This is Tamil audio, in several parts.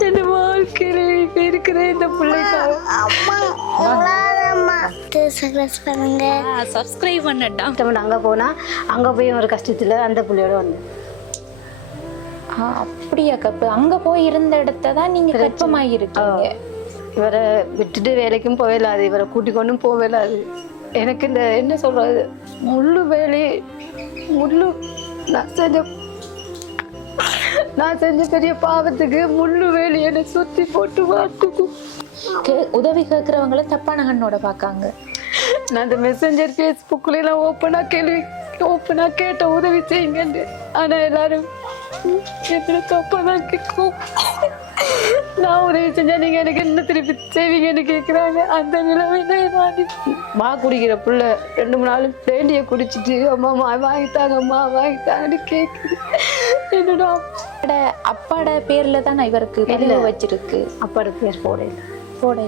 என் வாழ்க்கையில இப்ப இருக்கிற இந்த பிள்ளைக்காக சப்ஸ்கிரைப் பண்ணட்டா. அங்க போனா அங்க போய் ஒரு கஷ்டத்துல அந்த பிள்ளையோட வந்தேன். அப்படியாக்கா? இப்ப அங்க போய் இருந்த இடத்த தான் நீங்க கற்பமாகி இருக்கீங்க. இவரை விட்டுட்டு வேலைக்கும் போகலாது, இவரை கூட்டிக் கொண்டும் போகலாது. எனக்கு இந்த என்ன சொல்றது, முள்ளு வேலை முள்ளு நான் செஞ்ச பெரிய பாவத்துக்கு முள்ளு வேலி என்னை சுத்தி போட்டு வாட்டுக்கும். உதவி கேட்கறவங்கள தப்பான கண்ணோட பாக்காங்க. நான் இந்த மெசஞ்சர் ஃபேஸ்புக்ல எல்லாம் ஓப்பனா கேட்ட உதவி செய்யுங்க. ஆனா எல்லாரும் என்ன தப்பாதான் கேட்கும். நான் உதவி செஞ்சா நீங்க எனக்கு என்ன திருப்பி செய்வீங்கன்னு கேக்குறாங்க. அந்த நிலைமையில மா குடிக்கிற புள்ள 2-3 நாள் வேண்டிய குடிச்சிட்டு அம்மா வாங்கித்தாங்க அம்மா வாங்கித்தாங்கன்னு கேக்குது. என்னோட அப்பாட பேர்ல தான் இவருக்கு பதிவு வச்சிருக்கு. அப்பாட பேர் போட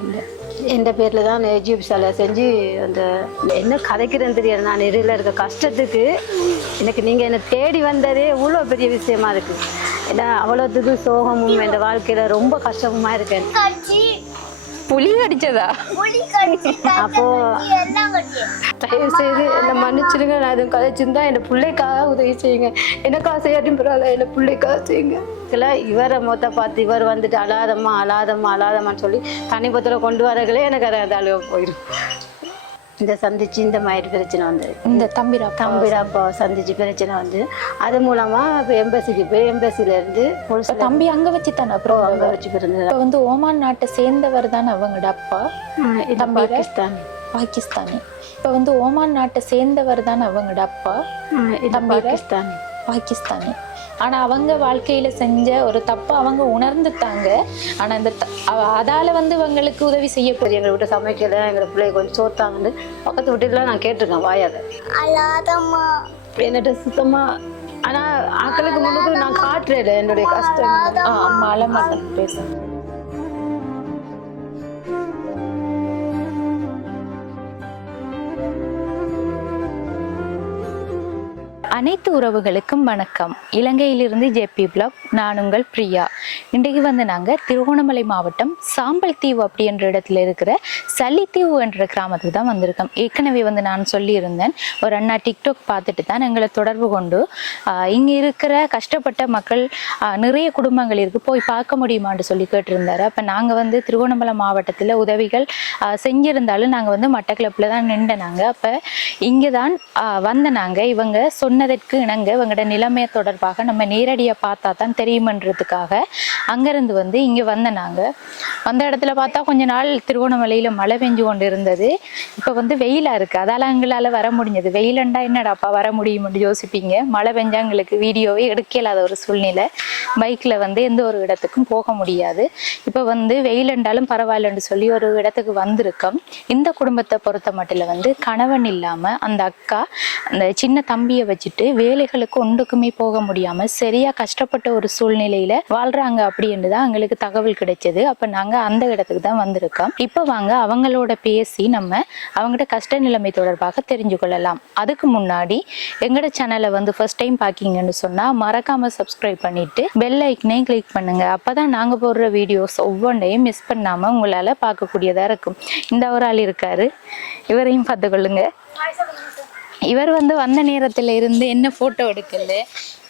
இல்லை, எந்த பேர்ல தான் எஜிப் சாலை செஞ்சு அந்த என்ன கதைக்கிறேன்னு தெரியாது. நான் இடையில இருக்க கஷ்டத்துக்கு எனக்கு நீங்க என்ன தேடி வந்ததே இவ்வளோ பெரிய விஷயமா இருக்கு. ஏன்னா அவ்வளோத்துக்கு சோகமும் என் வாழ்க்கையில ரொம்ப கஷ்டமுமா இருக்கேன். புலி கடிச்சதா? அப்போ தயவு செய்து என்ன மன்னிச்சிருங்க. நான் எதுவும் கதைச்சிருந்தா என் பிள்ளைக்காக உதவி செய்யுங்க. எனக்காக செய்யாட்டியும் பரவாயில்ல, என் பிள்ளைக்காக செய்யுங்க. இவரை மொத்த பார்த்து இவர் வந்துட்டு அழாதம்மான்னு சொல்லி தனிப்பத்திரம் கொண்டு வரங்களே எனக்கு அதை அழுவ போயிடும். இந்த சந்திச்சு இந்த மாதிரி பிரச்சனை வந்து இந்த தம்பிராப்பாவை சந்திச்சு பிரச்சனை வந்து அது மூலமா இப்போ எம்பசிக்கு போய் எம்பசில இருந்து தம்பி அங்க வச்சு தானே அப்புறம் அங்க வச்சு பிறந்தது. இப்போ வந்து ஓமான் நாட்டை சேர்ந்தவர் தானே அவங்களோட அப்பா? பாகிஸ்தானி. இப்போ வந்து ஓமான் நாட்டை சேர்ந்தவர் தானே அவங்களோட அப்பா? பாகிஸ்தானி. ஆனா அவங்க வாழ்க்கையில செஞ்ச ஒரு தப்ப அவங்க உணர்ந்துட்டாங்க. ஆனா இந்த அதால வந்து அவங்களுக்கு உதவி செய்ய போய் எங்களை விட்டு சமைக்கல, எங்களை பிள்ளைய கொஞ்சம் சோத்தாங்கன்னு பக்கத்து வீட்டுலாம் நான் கேட்டிருக்கேன் வாயால. என்னட்ட சுத்தமா ஆனா ஆக்களுக்கு முன்னுக்கு நான் காட்டுறேன் என்னுடைய கஷ்டம். அம்மா அலமாட்டம் பேச அனைத்து உறவுகளுக்கும் வணக்கம். இலங்கையிலிருந்து ஜேபி பிளாக், நான் உங்கள் பிரியா. இன்றைக்கு வந்து நாங்கள் திருகோணமலை மாவட்டம் சாம்பல் தீவு அப்படின்ற இடத்துல இருக்கிற சல்லித்தீவு என்ற கிராமத்துக்கு தான் வந்திருக்கோம். ஏற்கனவே வந்து நான் சொல்லியிருந்தேன், ஒரு அண்ணா டிக்டாக் பார்த்துட்டு தான் எங்களை தொடர்பு கொண்டு இங்கே இருக்கிற கஷ்டப்பட்ட மக்கள் நிறைய குடும்பங்கள் இருக்குது, போய் பார்க்க முடியுமான்னு சொல்லி கேட்டிருந்தாரு. அப்போ நாங்கள் வந்து திருகோணமலை மாவட்டத்தில் உதவிகள் செஞ்சிருந்தாலும் நாங்கள் வந்து மட்டக்களப்பில் தான் நின்றனாங்க. அப்போ இங்கே தான் வந்த நாங்கள் இவங்க சொன்னதற்கு இணங்க இவங்களோட நிலைமை தொடர்பாக நம்ம நேரடியாக பார்த்தா தான் தெரியுமன்றதுக்காக அங்கேருந்து வந்து இங்கே வந்த நாங்கள் வந்த இடத்துல பார்த்தா கொஞ்ச நாள் திருகோணமலையில் மழை பெஞ்சு கொண்டு இருந்தது. இப்போ வந்து வெயிலாக இருக்குது, அதால் எங்களால் வர முடிஞ்சது. வெயிலண்டா என்னடாப்பா வர முடியும்னு யோசிப்பீங்க. மழை பெஞ்சா எங்களுக்கு வீடியோவே எடுக்க இல்லாத ஒரு சூழ்நிலை, பைக்கில் வந்து எந்த ஒரு இடத்துக்கும் போக முடியாது. இப்போ வந்து வெயிலண்டாலும் பரவாயில்லன்னு சொல்லி ஒரு இடத்துக்கு வந்திருக்கோம். இந்த குடும்பத்தை பொறுத்த மட்டும் வந்து கணவன் இல்லாமல் அந்த அக்கா அந்த சின்ன தம்பியை வச்சுட்டு வேலைகளுக்கு ஒன்றுக்குமே போக முடியாம சரியா கஷ்டப்பட்ட ஒரு சூழ்நிலையில வாழ்றாங்க அப்படின்னு தான் எங்களுக்கு தகவல் கிடைச்சது. அப்ப நாங்க அந்த இடத்துக்கு தான் வந்திருக்கோம். இப்ப வாங்க அவங்களோட பேசி நம்ம அவங்களோட கஷ்ட நிலைமை தொடர்பாக தெரிஞ்சு கொள்ளலாம். அதுக்கு முன்னாடி எங்களோட சேனலை வந்து ஃபர்ஸ்ட் டைம் பாக்கீங்கன்னு சொன்னா மறக்காம சப்ஸ்கிரைப் பண்ணிட்டு பெல் ஐக்கனையும் கிளிக் பண்ணுங்க. அப்பதான் நாங்க போடுற வீடியோஸ் ஒவ்வொன்றையும் மிஸ் பண்ணாம உங்களால பார்க்கக்கூடியதா இருக்கும். இந்த ஒரு ஆள் இருக்காரு, இவரையும் பார்த்துக்கொள்ளுங்க. இவர் வந்து வந்த நேரத்துல இருந்து என்ன போட்டோ எடுக்கல,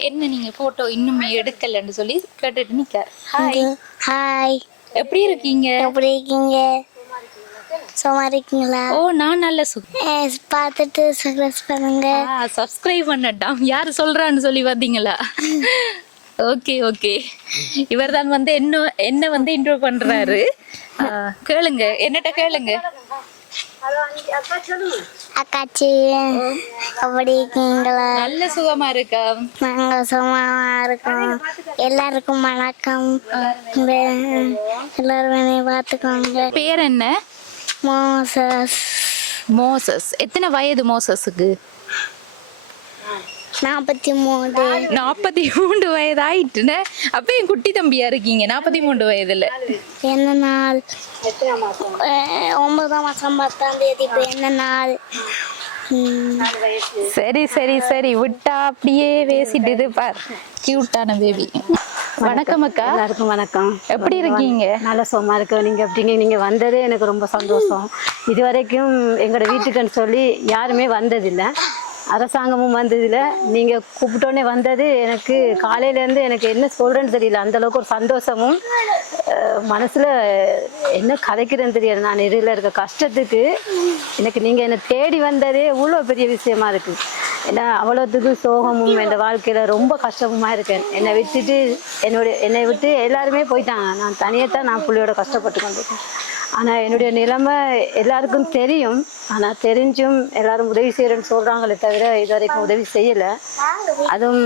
என்ன நீங்க போட்டோ இன்னுமே எடுக்கலன்னு சொல்லி கேட்டுட்டு நிக்கார். ஹாய், எப்படி இருக்கீங்க? சும்மா இருக்கீங்களா? ஓ, நான் நல்ல பார்த்துட்டு சப்ஸ்கிரைப் பண்ணுங்க. சப்ஸ்கிரைப் பண்ணட்டாம். யாரு சொல்றான்னு சொல்லி பாத்தீங்களா? Okay okay. இவர் தான் வந்து என்ன வந்து இன்ட்ரோ பண்றாரு. கேளுங்க, என்னட்ட கேளுங்க. அக்காச்சி எப்படி இருக்கீங்களா? நல்ல சுகமா இருக்கா? நாங்க சுகமா இருக்கோம். எல்லாருக்கும் வணக்கம். எல்லாரும் பார்த்துக்கோங்க. பேர் என்ன? மோசஸ். மோசஸ். எத்தனை வயது மோசஸுக்கு? 43. 43 வயது ஆயிட்டுன்னு. அப்ப என் குட்டி தம்பியா இருக்கீங்க 43 வயதுல. என்ன நாள்? 9ஆம் மாசம் 10ஆம் தேதி. இப்ப என்ன நாள்? சரி சரி சரி, விட்டா அப்படியே பேசிட்டு பார். கியூட்டான பேபி. வணக்கம் அக்கா. எல்லாருக்கும் வணக்கம். எப்படி இருக்கீங்க? நல்ல சும்மா இருக்கு. நீங்க எப்படிங்க? நீங்க வந்ததே எனக்கு ரொம்ப சந்தோஷம். இது வரைக்கும் எங்களோட வீட்டுக்குன்னு சொல்லி யாருமே வந்ததில்லை, அரசாங்கமும் வந்ததில்லை. நீங்க கூப்பிட்டோன்னே வந்தது எனக்கு காலையிலேருந்து எனக்கு என்ன சொல்றேன்னு தெரியல. அந்த அளவுக்கு ஒரு சந்தோஷமும் மனசுல என்ன கதைக்கிறேன்னு தெரியல. நான் இடையில இருக்க கஷ்டத்துக்கு எனக்கு நீங்க என்னை தேடி வந்ததே இவ்வளோ பெரிய விஷயமா இருக்கு. ஏன்னா அவ்வளோத்துக்கு சோகமும் என் வாழ்க்கையில ரொம்ப கஷ்டமுமா இருக்கேன். என்னை விட்டு எல்லாருமே போயிட்டாங்க. நான் தனியாக தான் நான் பிள்ளையோட கஷ்டப்பட்டு கொண்டிருக்கேன். ஆனால் என்னுடைய நிலைமை எல்லாருக்கும் தெரியும். ஆனால் தெரிஞ்சும் எல்லாரும் உதவி செய்கிறேன்னு சொல்கிறாங்களே தவிர இது வரைக்கும் உதவி செய்யலை. அதுவும்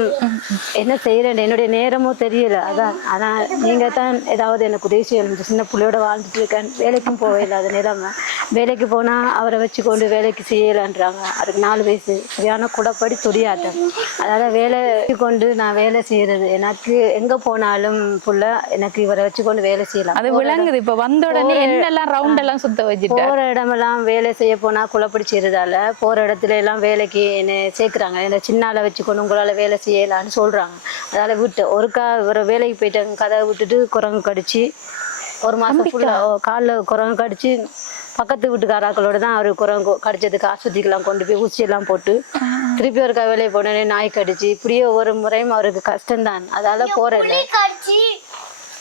என்ன செய்கிறேன் என்னுடைய நேரமும் தெரியலை. அதான் ஆனால் நீங்கள் தான் ஏதாவது எனக்கு உதவி செய்யணும். சின்ன பிள்ளையோட வாழ்ந்துட்டு இருக்கேன். வேலைக்கும் போகல. அது நிலைமை. வேலைக்கு போனால் அவரை வச்சு கொண்டு வேலைக்கு செய்யலைன்றாங்க. அதுக்கு 4 வயசு, சரியான குடப்படி துடியாட்டம். அதனால் வேலை கொண்டு நான் வேலை செய்கிறது எனக்கு எங்கே போனாலும் ஃபுல்லாக எனக்கு இவரை வச்சு கொண்டு வேலை செய்யலாம். அது விளங்குது. இப்போ வந்த உடனே என்னெல்லாம் ரவுண்ட் எல்லாம் சுத்த வச்சுட்டு போகிற இடமெல்லாம் வேலை செய்ய போனால் குழப்படி செய்கிறதால போகிற இடத்துல எல்லாம் வேலைக்கு என்னை சேர்க்குறாங்க. என்னை சின்னால வச்சுக்கொண்டு உங்களால் வேலை செய்யலான்னு சொல்கிறாங்க. அதால் விட்டு ஒருக்கா இவரை வேலைக்கு போயிட்டாங்க. கதை விட்டுட்டு குரங்கு கடிச்சு 1 மாதம் ஃபுல்லாக காலில் குரங்கு கடிச்சு பக்கத்து வீட்டுக்காராக்களோட தான் அவர் குரங்கு கடிச்சதுக்கு ஆஸ்பத்திரிக்கெல்லாம் கொண்டு போய் ஊசியெல்லாம் போட்டு திருப்பி ஒருக்கா வேலையை போனோடனே நாய் கடிச்சு இப்படியே ஒவ்வொரு முறையும் அவருக்கு கஷ்டம்தான். அதால போறேன்.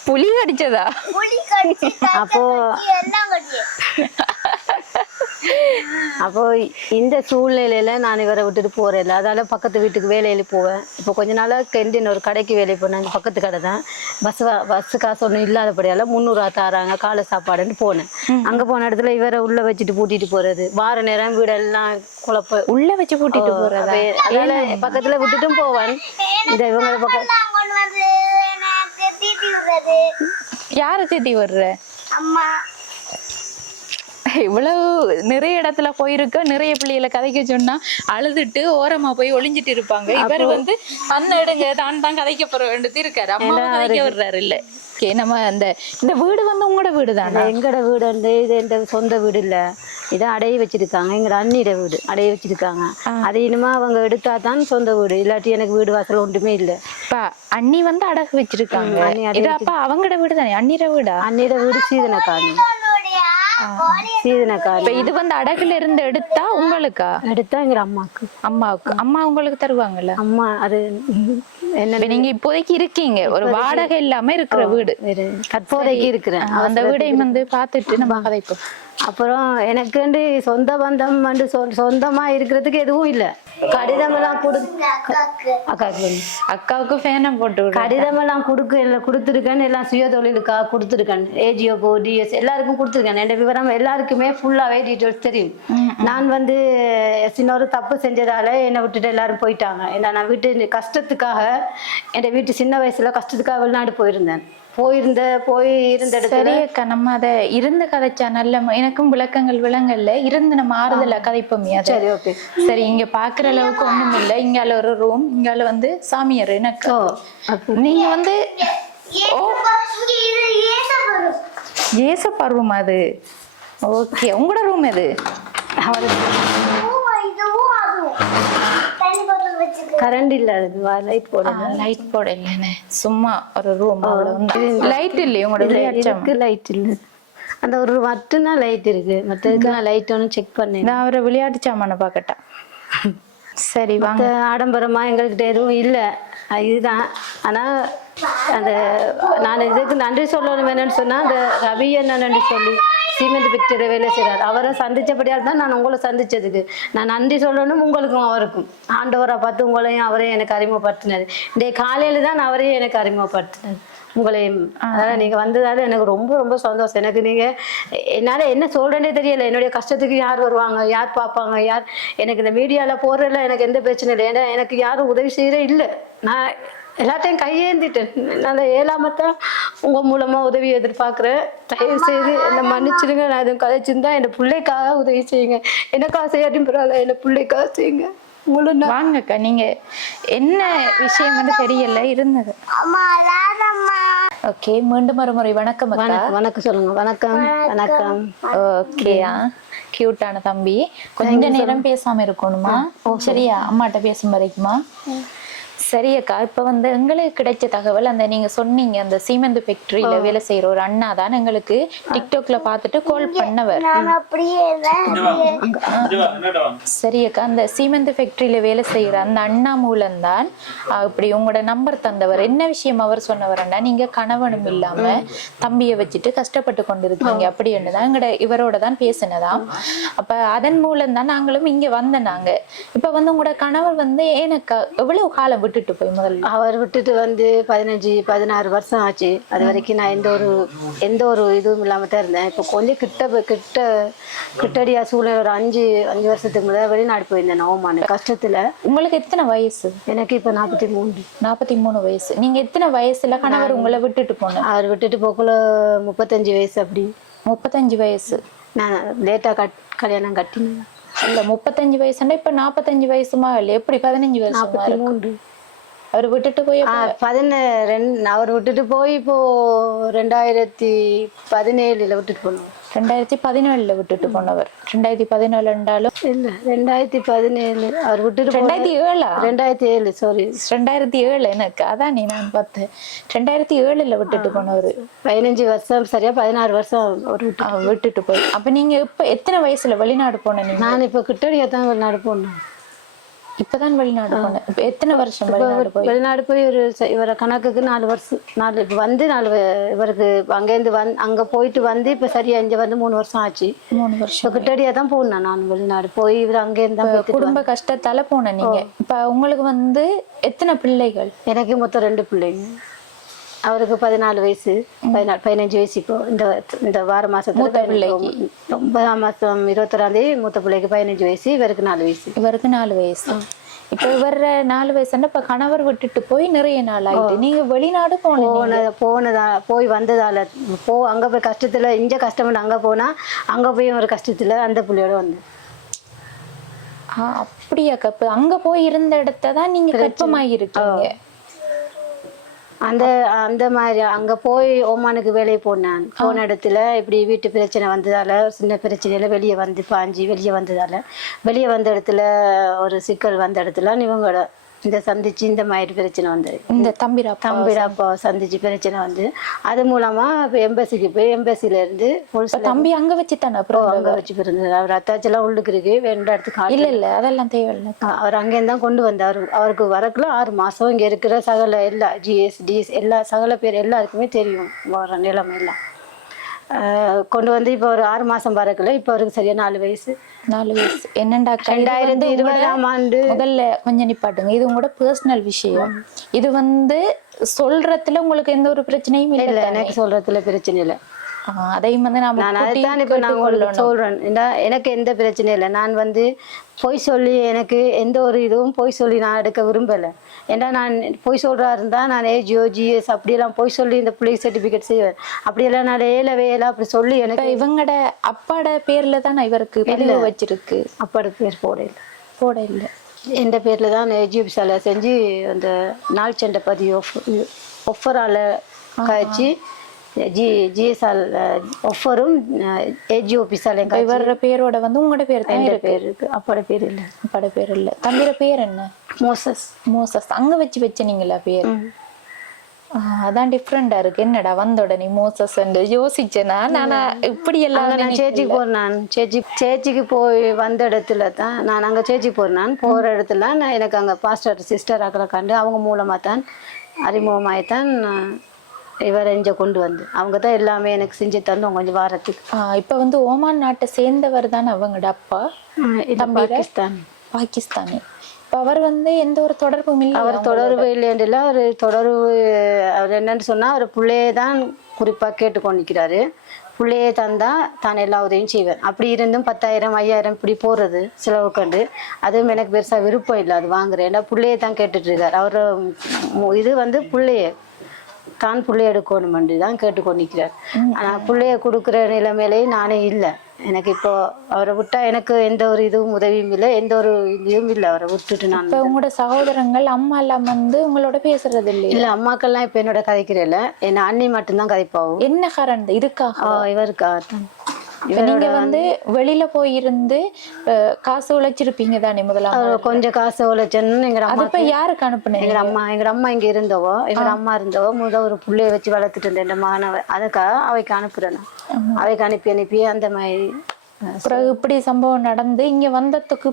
புலி கடிச்சதா? அப்போ இந்த சூழ்நிலையில நான் இவரை விட்டுட்டு போறேன். அதால பக்கத்து வீட்டுக்கு வேலையில போவேன். இப்போ கொஞ்ச நாளா கெண்டின் ஒரு கடைக்கு வேலைக்கு போனேன். அந்த பக்கத்து கடை தான். பஸ் காசு ஒன்றும் இல்லாதபடியால 300 தாராங்க காலை சாப்பாடுன்னு போனேன். அங்க போன இடத்துல இவரை உள்ள வச்சுட்டு பூட்டிட்டு போறது, வார நேரம் வீடெல்லாம் குழப்ப உள்ள வச்சு பூட்டிட்டு போறது. அதனால பக்கத்துல விட்டுட்டும் போவேன். இந்த இவங்க பக்கம் யாரு திட்டி வர்ற? அம்மா. இவ்வளவு நிறைய இடத்துல போயிருக்க, நிறைய பிள்ளைகளை கதைக்க சொன்னா அழுதுட்டு ஓரமா போய் ஒளிஞ்சிட்டு இருப்பாங்க. இவர் வந்து அந்த இடங்க தான் கதைக்க போற வேண்டியது இருக்காரு. அம்மா கதைக்க வர்றாரு. இல்ல நம்ம இந்த வீடு வந்து உங்களோட வீடு தானே? எங்களோட வீடு வந்து இது எந்த சொந்த வீடு இல்ல. இதை அடைய வச்சிருக்காங்க. எங்களோட அண்ணிட வீடு அடைய வச்சிருக்காங்க. அது இனிமே அவங்க எடுத்தா தான் சொந்த வீடு. இல்லாட்டி எனக்கு வீடு வாசல் ஒன்றுமே இல்ல. அண்ணி வந்து அடகு வச்சிருக்காங்க. அப்ப அவங்களோட வீடு தானே? அண்ணிட வீடா? அண்ணிட வீடு சீதனக்காணி. இது வந்து அடகுல இருந்து எடுத்தா உங்களுக்கா? எடுத்தா எங்க அம்மாவுக்கு. அம்மா உங்களுக்கு தருவாங்கல்ல? அம்மா அது என்ன, நீங்க இப்போதைக்கு இருக்கீங்க ஒரு வாடகை இல்லாம இருக்கிற வீடு. தற்போதைக்கு இருக்கிறேன். அந்த வீடையும் வந்து பாத்துட்டு நம்ம கதைப்போம். அப்புறம் எனக்கு சொந்த பந்தம் வந்து சொந்தமா இருக்கிறதுக்கு எதுவும் இல்லை. கடிதம் எல்லாம் அக்காவுக்கு ஃபேனம் போட்டு கடிதம் எல்லாம் கொடுத்துருக்கேன். எல்லாம் சுய தொழிலுக்காக கொடுத்துருக்கேன். ஏஜிஓ டிஎஸ் எல்லாருக்கும் கொடுத்துருக்கேன். என் விவரம் எல்லாருக்குமே ஃபுல்லாவே டீட்டெயில்ஸ் தெரியும். நான் வந்து சின்ன ஒரு தப்பு செஞ்சதால என்னை விட்டுட்டு எல்லாரும் போயிட்டாங்க. ஏன்னா நான் வீட்டு கஷ்டத்துக்காக என் வீட்டு சின்ன வயசுல கஷ்டத்துக்காக வெளிநாடு போயிருந்தேன். போயிருந்த இடத்துல நம்ம அதை இருந்து கதைச்சா நல்ல எனக்கும் விளக்கங்கள் விளங்கல்ல இருந்து நம்ம ஆறுதல கதைப்போமே. சரி, ஓகே. சரி, இங்க பாக்குற அளவுக்கு ஒண்ணும் இல்ல. இங்கால ஒரு ரூம், இங்கால வந்து சாமியார். எனக்கு நீங்க வந்து ஏச பருவம் அது. ஓகே, உங்களோட ரூம் எது? கரண்ட் இல்ல, லைட் போடல. சும்மா ஒரு ரூம். லைட் இல்லையா உங்களோட? லைட் இல்ல. அந்த ஒரு மட்டும்தான் லைட் இருக்கு. மற்றதுக்கு நான் லைட் ஒன்றும் செக் பண்ணேன். நான் அவரை விளையாட்டு சாமான பாக்கட்டா? சரி வாங்க. ஆடம்பரமா எங்ககிட்ட எதுவும் இல்லை. இதுதான். ஆனா அந்த நான் இதுக்கு நன்றி சொல்லணும். என்னன்னு சொன்னா அந்த ரவி என்னன்னு சொல்லி சிமெண்ட் பிக்சரை வேலை செய்கிறார். அவரை சந்திச்சபடியால் தான் நான் உங்களை சந்திச்சதுக்கு நான் நன்றி சொல்லணும். உங்களுக்கும் அவருக்கும் ஆண்டவரை பார்த்து உங்களையும் அவரையும் எனக்கு அறிமுகப்படுத்தினது. இந்த காலையில தான் அவரையும் எனக்கு அறிமுகப்படுத்தினது உங்களையும். அதனால் நீங்கள் வந்ததால எனக்கு ரொம்ப ரொம்ப சந்தோஷம். எனக்கு நீங்கள் என்னால் என்ன சொல்கிறேன்னே தெரியலை. என்னுடைய கஷ்டத்துக்கு யார் வருவாங்க, யார் பார்ப்பாங்க, யார் எனக்கு இந்த மீடியாவில் போடுறதில்ல எனக்கு எந்த பிரச்சனை இல்லை. ஏன்னா எனக்கு யாரும் உதவி செய்கிறே இல்லை. நான் எல்லாத்தையும் கையேந்திட்டேன். என்னால் ஏழாமத்தான் உங்கள் மூலமாக உதவி எதிர்பார்க்குறேன். தயவு செய்து என்னை மன்னிச்சிடுங்க. நான் எதுவும் கதைச்சிருந்தா என் பிள்ளைக்காக உதவி செய்யுங்க. எனக்காக செய்யாட்டியும் பரவாயில்ல, என் பிள்ளைக்காக செய்யுங்க. வாங்கக்கா, நீங்க என்ன விஷயம் தெரியல இருந்தது. ஓகே, மீண்டும் ஒரு முறை வணக்கம். வணக்கம் சொல்லுங்க. வணக்கம். வணக்கம். ஓகேயா, கியூட்டான தம்பி. கொஞ்ச நேரம் பேசாம இருக்கணுமா? சரியா, அம்மாட்ட பேசும் வரைக்குமா? சரி அக்கா, இப்ப வந்து எங்களுக்கு கிடைச்ச தகவல் அந்த நீங்க சொன்னீங்க அந்த சீமெந்து ஃபேக்டரியில வேலை செய்யற ஒரு அண்ணா தான் எங்களுக்கு டிக்டாக்ல பார்த்துட்டு கால் பண்ணவர். நான் அப்படியே சரி அக்கா, அந்த சீமெந்து ஃபேக்டரியில வேலை செய்யற அந்த அண்ணா மூலம்தான் இப்படி உங்களோட நம்பர் தந்தவர். என்ன விஷயம் அவர் சொன்னவர்னா, நீங்க கணவனும் இல்லாம தம்பியை வச்சுட்டு கஷ்டப்பட்டு கொண்டிருக்கீங்க அப்படி என்னதான் எங்கட இவரோட தான் பேசினதாம். அப்ப அதன் மூலம் தான் நாங்களும் இங்க வந்தனாங்க. இப்ப வந்து உங்களோட கணவர் வந்து ஏனக்கா எவ்வளவு காலம் விட்டுட்டு போய் முதல்ல? அவர் விட்டுட்டு வந்து 15-16 வருஷம் ஆச்சு. அது வரைக்கும் நான் எந்த ஒரு இதுவும் இல்லாம தான் இருந்தேன். இப்போ கொஞ்சம் கிட்டடியா சூழ்நிலை ஒரு 5 வருஷத்துக்கு முதல்ல வெளிநாடு போயிருந்தேன் ஓமான் கஷ்டத்துல. உங்களுக்கு எத்தனை வயசு? எனக்கு இப்போ 43 வயசு. நீங்க எத்தனை வயசுல கணவர் உங்களை விட்டுட்டு போன? அவர் விட்டுட்டு போக்குள்ள 35 வயசு. அப்படி 35 வயசு. நான் லேட்டா கல்யாணம் கட்டினேன். இல்ல 35 வயசுன்னா இப்ப 45 வயசுமா இல்ல எப்படி 15 வருஷம்? 43. அவர் விட்டுட்டு போய் 12 அவர் விட்டுட்டு போய் இப்போ 2017 விட்டுட்டு போனோம். 2017 விட்டுட்டு போனவர். 2017 என்றாலும் இல்ல 2017 அவர் விட்டுட்டு 2007 சாரி 2007 எனக்கு அதான் நான் பார்த்தேன். 2007 விட்டுட்டு போனவர். 15 வருஷம் சரியா 16 வருஷம் விட்டுட்டு போய். அப்ப நீங்க இப்ப எத்தனை வயசுல வெளிநாடு போனீங்க? நான் இப்ப கிட்டடியா தான் வெளிநாடு போனேன். இப்பதான் வெளிநாடு போனேன். இப்ப எத்தனை வருஷம் வெளிநாடு போய் ஒரு இவர கணக்குக்கு 4 வருஷம். இப்ப வந்து இவருக்கு அங்கேருந்து அங்க போயிட்டு வந்து இப்ப சரியா இங்க வந்து 3 வருஷம் ஆச்சு. 3 வருஷம் கிட்டடியா தான் போனேன் நான் வெளிநாடு போய். இவர் அங்கே இருந்தா குடும்ப கஷ்டத்தால போன நீங்க. இப்ப உங்களுக்கு வந்து எத்தனை பிள்ளைகள்? எனக்கு மொத்தம் 2 பிள்ளைங்க. அவருக்கு 14 வயசு 15 வயசு. இப்போ இந்த வார மாசத்துல 9ஆம் மாசம் 21ஆம் தேதி மூத்த பிள்ளைக்கு 15 வயசு. இவருக்கு 4 வயசு. இப்ப இவர் 4 வயசுன்னா இப்ப கணவர் விட்டுட்டு போய் நிறைய நாள் ஆயிட்டு நீங்க வெளிநாடு போய் வந்ததால அங்க போய் கஷ்டத்துல இங்க கஷ்டப்பட்டு அங்க போனா அங்க போய் ஒரு கஷ்டத்துல அந்த பிள்ளையோட வந்து. அப்படியாக்கா? இப்ப அங்க போய் இருந்த இடத்தான் நீங்க கர்ப்பமாயிருக்கீங்க. அந்த மாதிரி அங்க போய் ஓமானுக்கு வேலையை போனேன். போன இடத்துல இப்படி வீட்டு பிரச்சனை வந்ததால சின்ன பிரச்சனையில வெளியே வந்த இடத்துல ஒரு சிக்கல் வந்த இடத்துல இவங்களோட இந்த சந்திச்சு இந்த மாதிரி பிரச்சனை வந்தது. இந்த தம்பிராப்பா சந்திச்சு பிரச்சனை வந்து அது மூலமா இப்ப எம்பசிக்கு போய் எம்பசில இருந்து தம்பி அங்க வச்சுத்தானே அங்க வச்சு பிறந்தது. அவர் அத்தாச்செல்லாம் உள்ளுக்கு இருக்கு. வேண்ட இடத்துக்கு இல்ல அதெல்லாம் தேவையில்லை. அவர் அங்கேருந்து தான் கொண்டு வந்தார். அவருக்கு வரக்குள்ள 6 மாசம் இங்க இருக்கிற சகல எல்லா GS எல்லா சகல பேர் எல்லாருக்குமே தெரியும் வர நிலைமை எல்லாம் கொண்டு வந்து இப்ப ஒரு 6 மாசம் வரக்குள்ள இப்ப அவருக்கு சரியா 4 வயசு. என்னண்டா 2020ஆம் ஆண்டு முதல்ல கொஞ்சம் நிப்பாட்டுங்க. இது உங்களோட பர்சனல் விஷயம். இது வந்து சொல்றதுல உங்களுக்கு எந்த ஒரு பிரச்சனையும் இல்ல. எனக்கு சொல்றதுல பிரச்சனை இல்லை. அதையும் வந்து நான் அதைத்தான் இப்ப நான் உங்களுக்கு சொல்றேன். எனக்கு எந்த பிரச்சனையும் இல்லை. நான் வந்து பொய் சொல்லி எனக்கு எந்த ஒரு இதுவும் பொய் சொல்லி நான் எடுக்க விரும்பல. ஏன்னா நான் பொய் சொல்றா இருந்தா நான் AGO GS அப்படியெல்லாம் பொய் சொல்லி இந்த பிள்ளைக்கு சர்டிபிகேட் செய்வேன். அப்படியெல்லாம் நான் வேலை அப்படி சொல்லி எனக்கு இவங்கட அப்பாட பேர்ல தான் இவருக்கு பதிவு வச்சிருக்கு. அப்பாட பேர் போட இல்லை. எந்த பேர்ல தான் AGO ஆஃபீஸால செஞ்சு அந்த நாள் சண்டை பதிவு ஒஃபரால காய்ச்சி GSஆல் ஒஃபரும் AGO ஆஃபீஸால இவர பேரோட வந்து உங்களோட பேர் தான் இருக்கு. அப்பாட பேர் இல்லை. தம்பியோட பேர் என்ன? மோசஸ். அங்க வச்சீங்களா பேர்? அதான் டிஃப்ரெண்டா இருக்கு. என்னடா வந்த உடனே மோசஸ் யோசிச்சேனா நானா இப்படி எல்லாம் சேச்சிக்கு போறேன். சேச்சிக்கு போய் வந்த இடத்துல தான் நான் அங்க சேச்சிக்கு போற இடத்துல நான் எனக்கு அங்க பாஸ்டர் சிஸ்டர் ஆக்களை கண்டு அவங்க மூலமா தான் அறிமுகமாய்த்தான் இவரை இங்க கொண்டு வந்து அவங்க தான் எல்லாமே எனக்கு செஞ்சு தந்தோம் கொஞ்சம் வாரத்துக்கு. இப்ப வந்து ஓமான் நாட்டை சேர்ந்தவர் தான் அவங்களோட அப்பா. பாகிஸ்தானி. இப்ப அவர் வந்து எந்த ஒரு தொடர்பும் இல்லை. அவர் தொடர்பு இல்லைன்றல ஒரு தொடர்பு அவர் என்னன்னு சொன்னா அவர் பிள்ளையே தான் குறிப்பா கேட்டுக்கொண்டிருக்கிறாரு. பிள்ளையே தந்தா தான் எல்லா உதவியும் செய்வார். அப்படி இருந்தும் 10,000 5,000 இப்படி போறது செலவு கண்டு அதுவும் எனக்கு பெருசா விருப்பம் இல்லை அது வாங்குறேன். ஏன்னா பிள்ளையே தான் கேட்டுட்டு இருக்காரு. அவரு இது வந்து பிள்ளையே தான் பிள்ளைய எடுக்கணும் தான் கேட்டுக்கொண்டிருக்கிறார். ஆனா பிள்ளைய கொடுக்குற நிலைமையிலே நானே இல்லை. எனக்கு இப்போ அவரை விட்டா எனக்கு எந்த ஒரு இதுவும் உதவியும் இல்லை, எந்த ஒரு இதுவும் இல்லை. அவரை விட்டுட்டு நான் உங்களோட சகோதரங்கள் அம்மா எல்லாம் வந்து உங்களோட பேசுறது இல்லை? இல்ல அம்மாக்கெல்லாம் இப்ப என்னோட கதைக்கிறேன். என்ன அண்ணி மட்டும்தான் கதைப்பாவும். என்ன காரணம் இதுக்காக? இவருக்காகத்தான் இப்ப நீங்க வந்து வெளியில போயிருந்து காசு உழைச்சிருப்பீங்க தானே முதல்ல? கொஞ்சம் காசு உழைச்சேன்னு எங்க அம்மா. இப்ப யாருக்கு அனுப்புனீங்க? எங்க அம்மா இங்க இருந்தவோ, எங்க அம்மா இருந்தவோ ஒரு புள்ளைய வச்சு வளர்த்துட்டு இருந்தேன் இந்த மாணவ. அதுக்காக அவைக்கு அனுப்புறேன். அவைக்கு அனுப்பி அந்த மாதிரி பிறகு இப்படி சம்பவம் நடந்து இங்க வந்ததுக்கு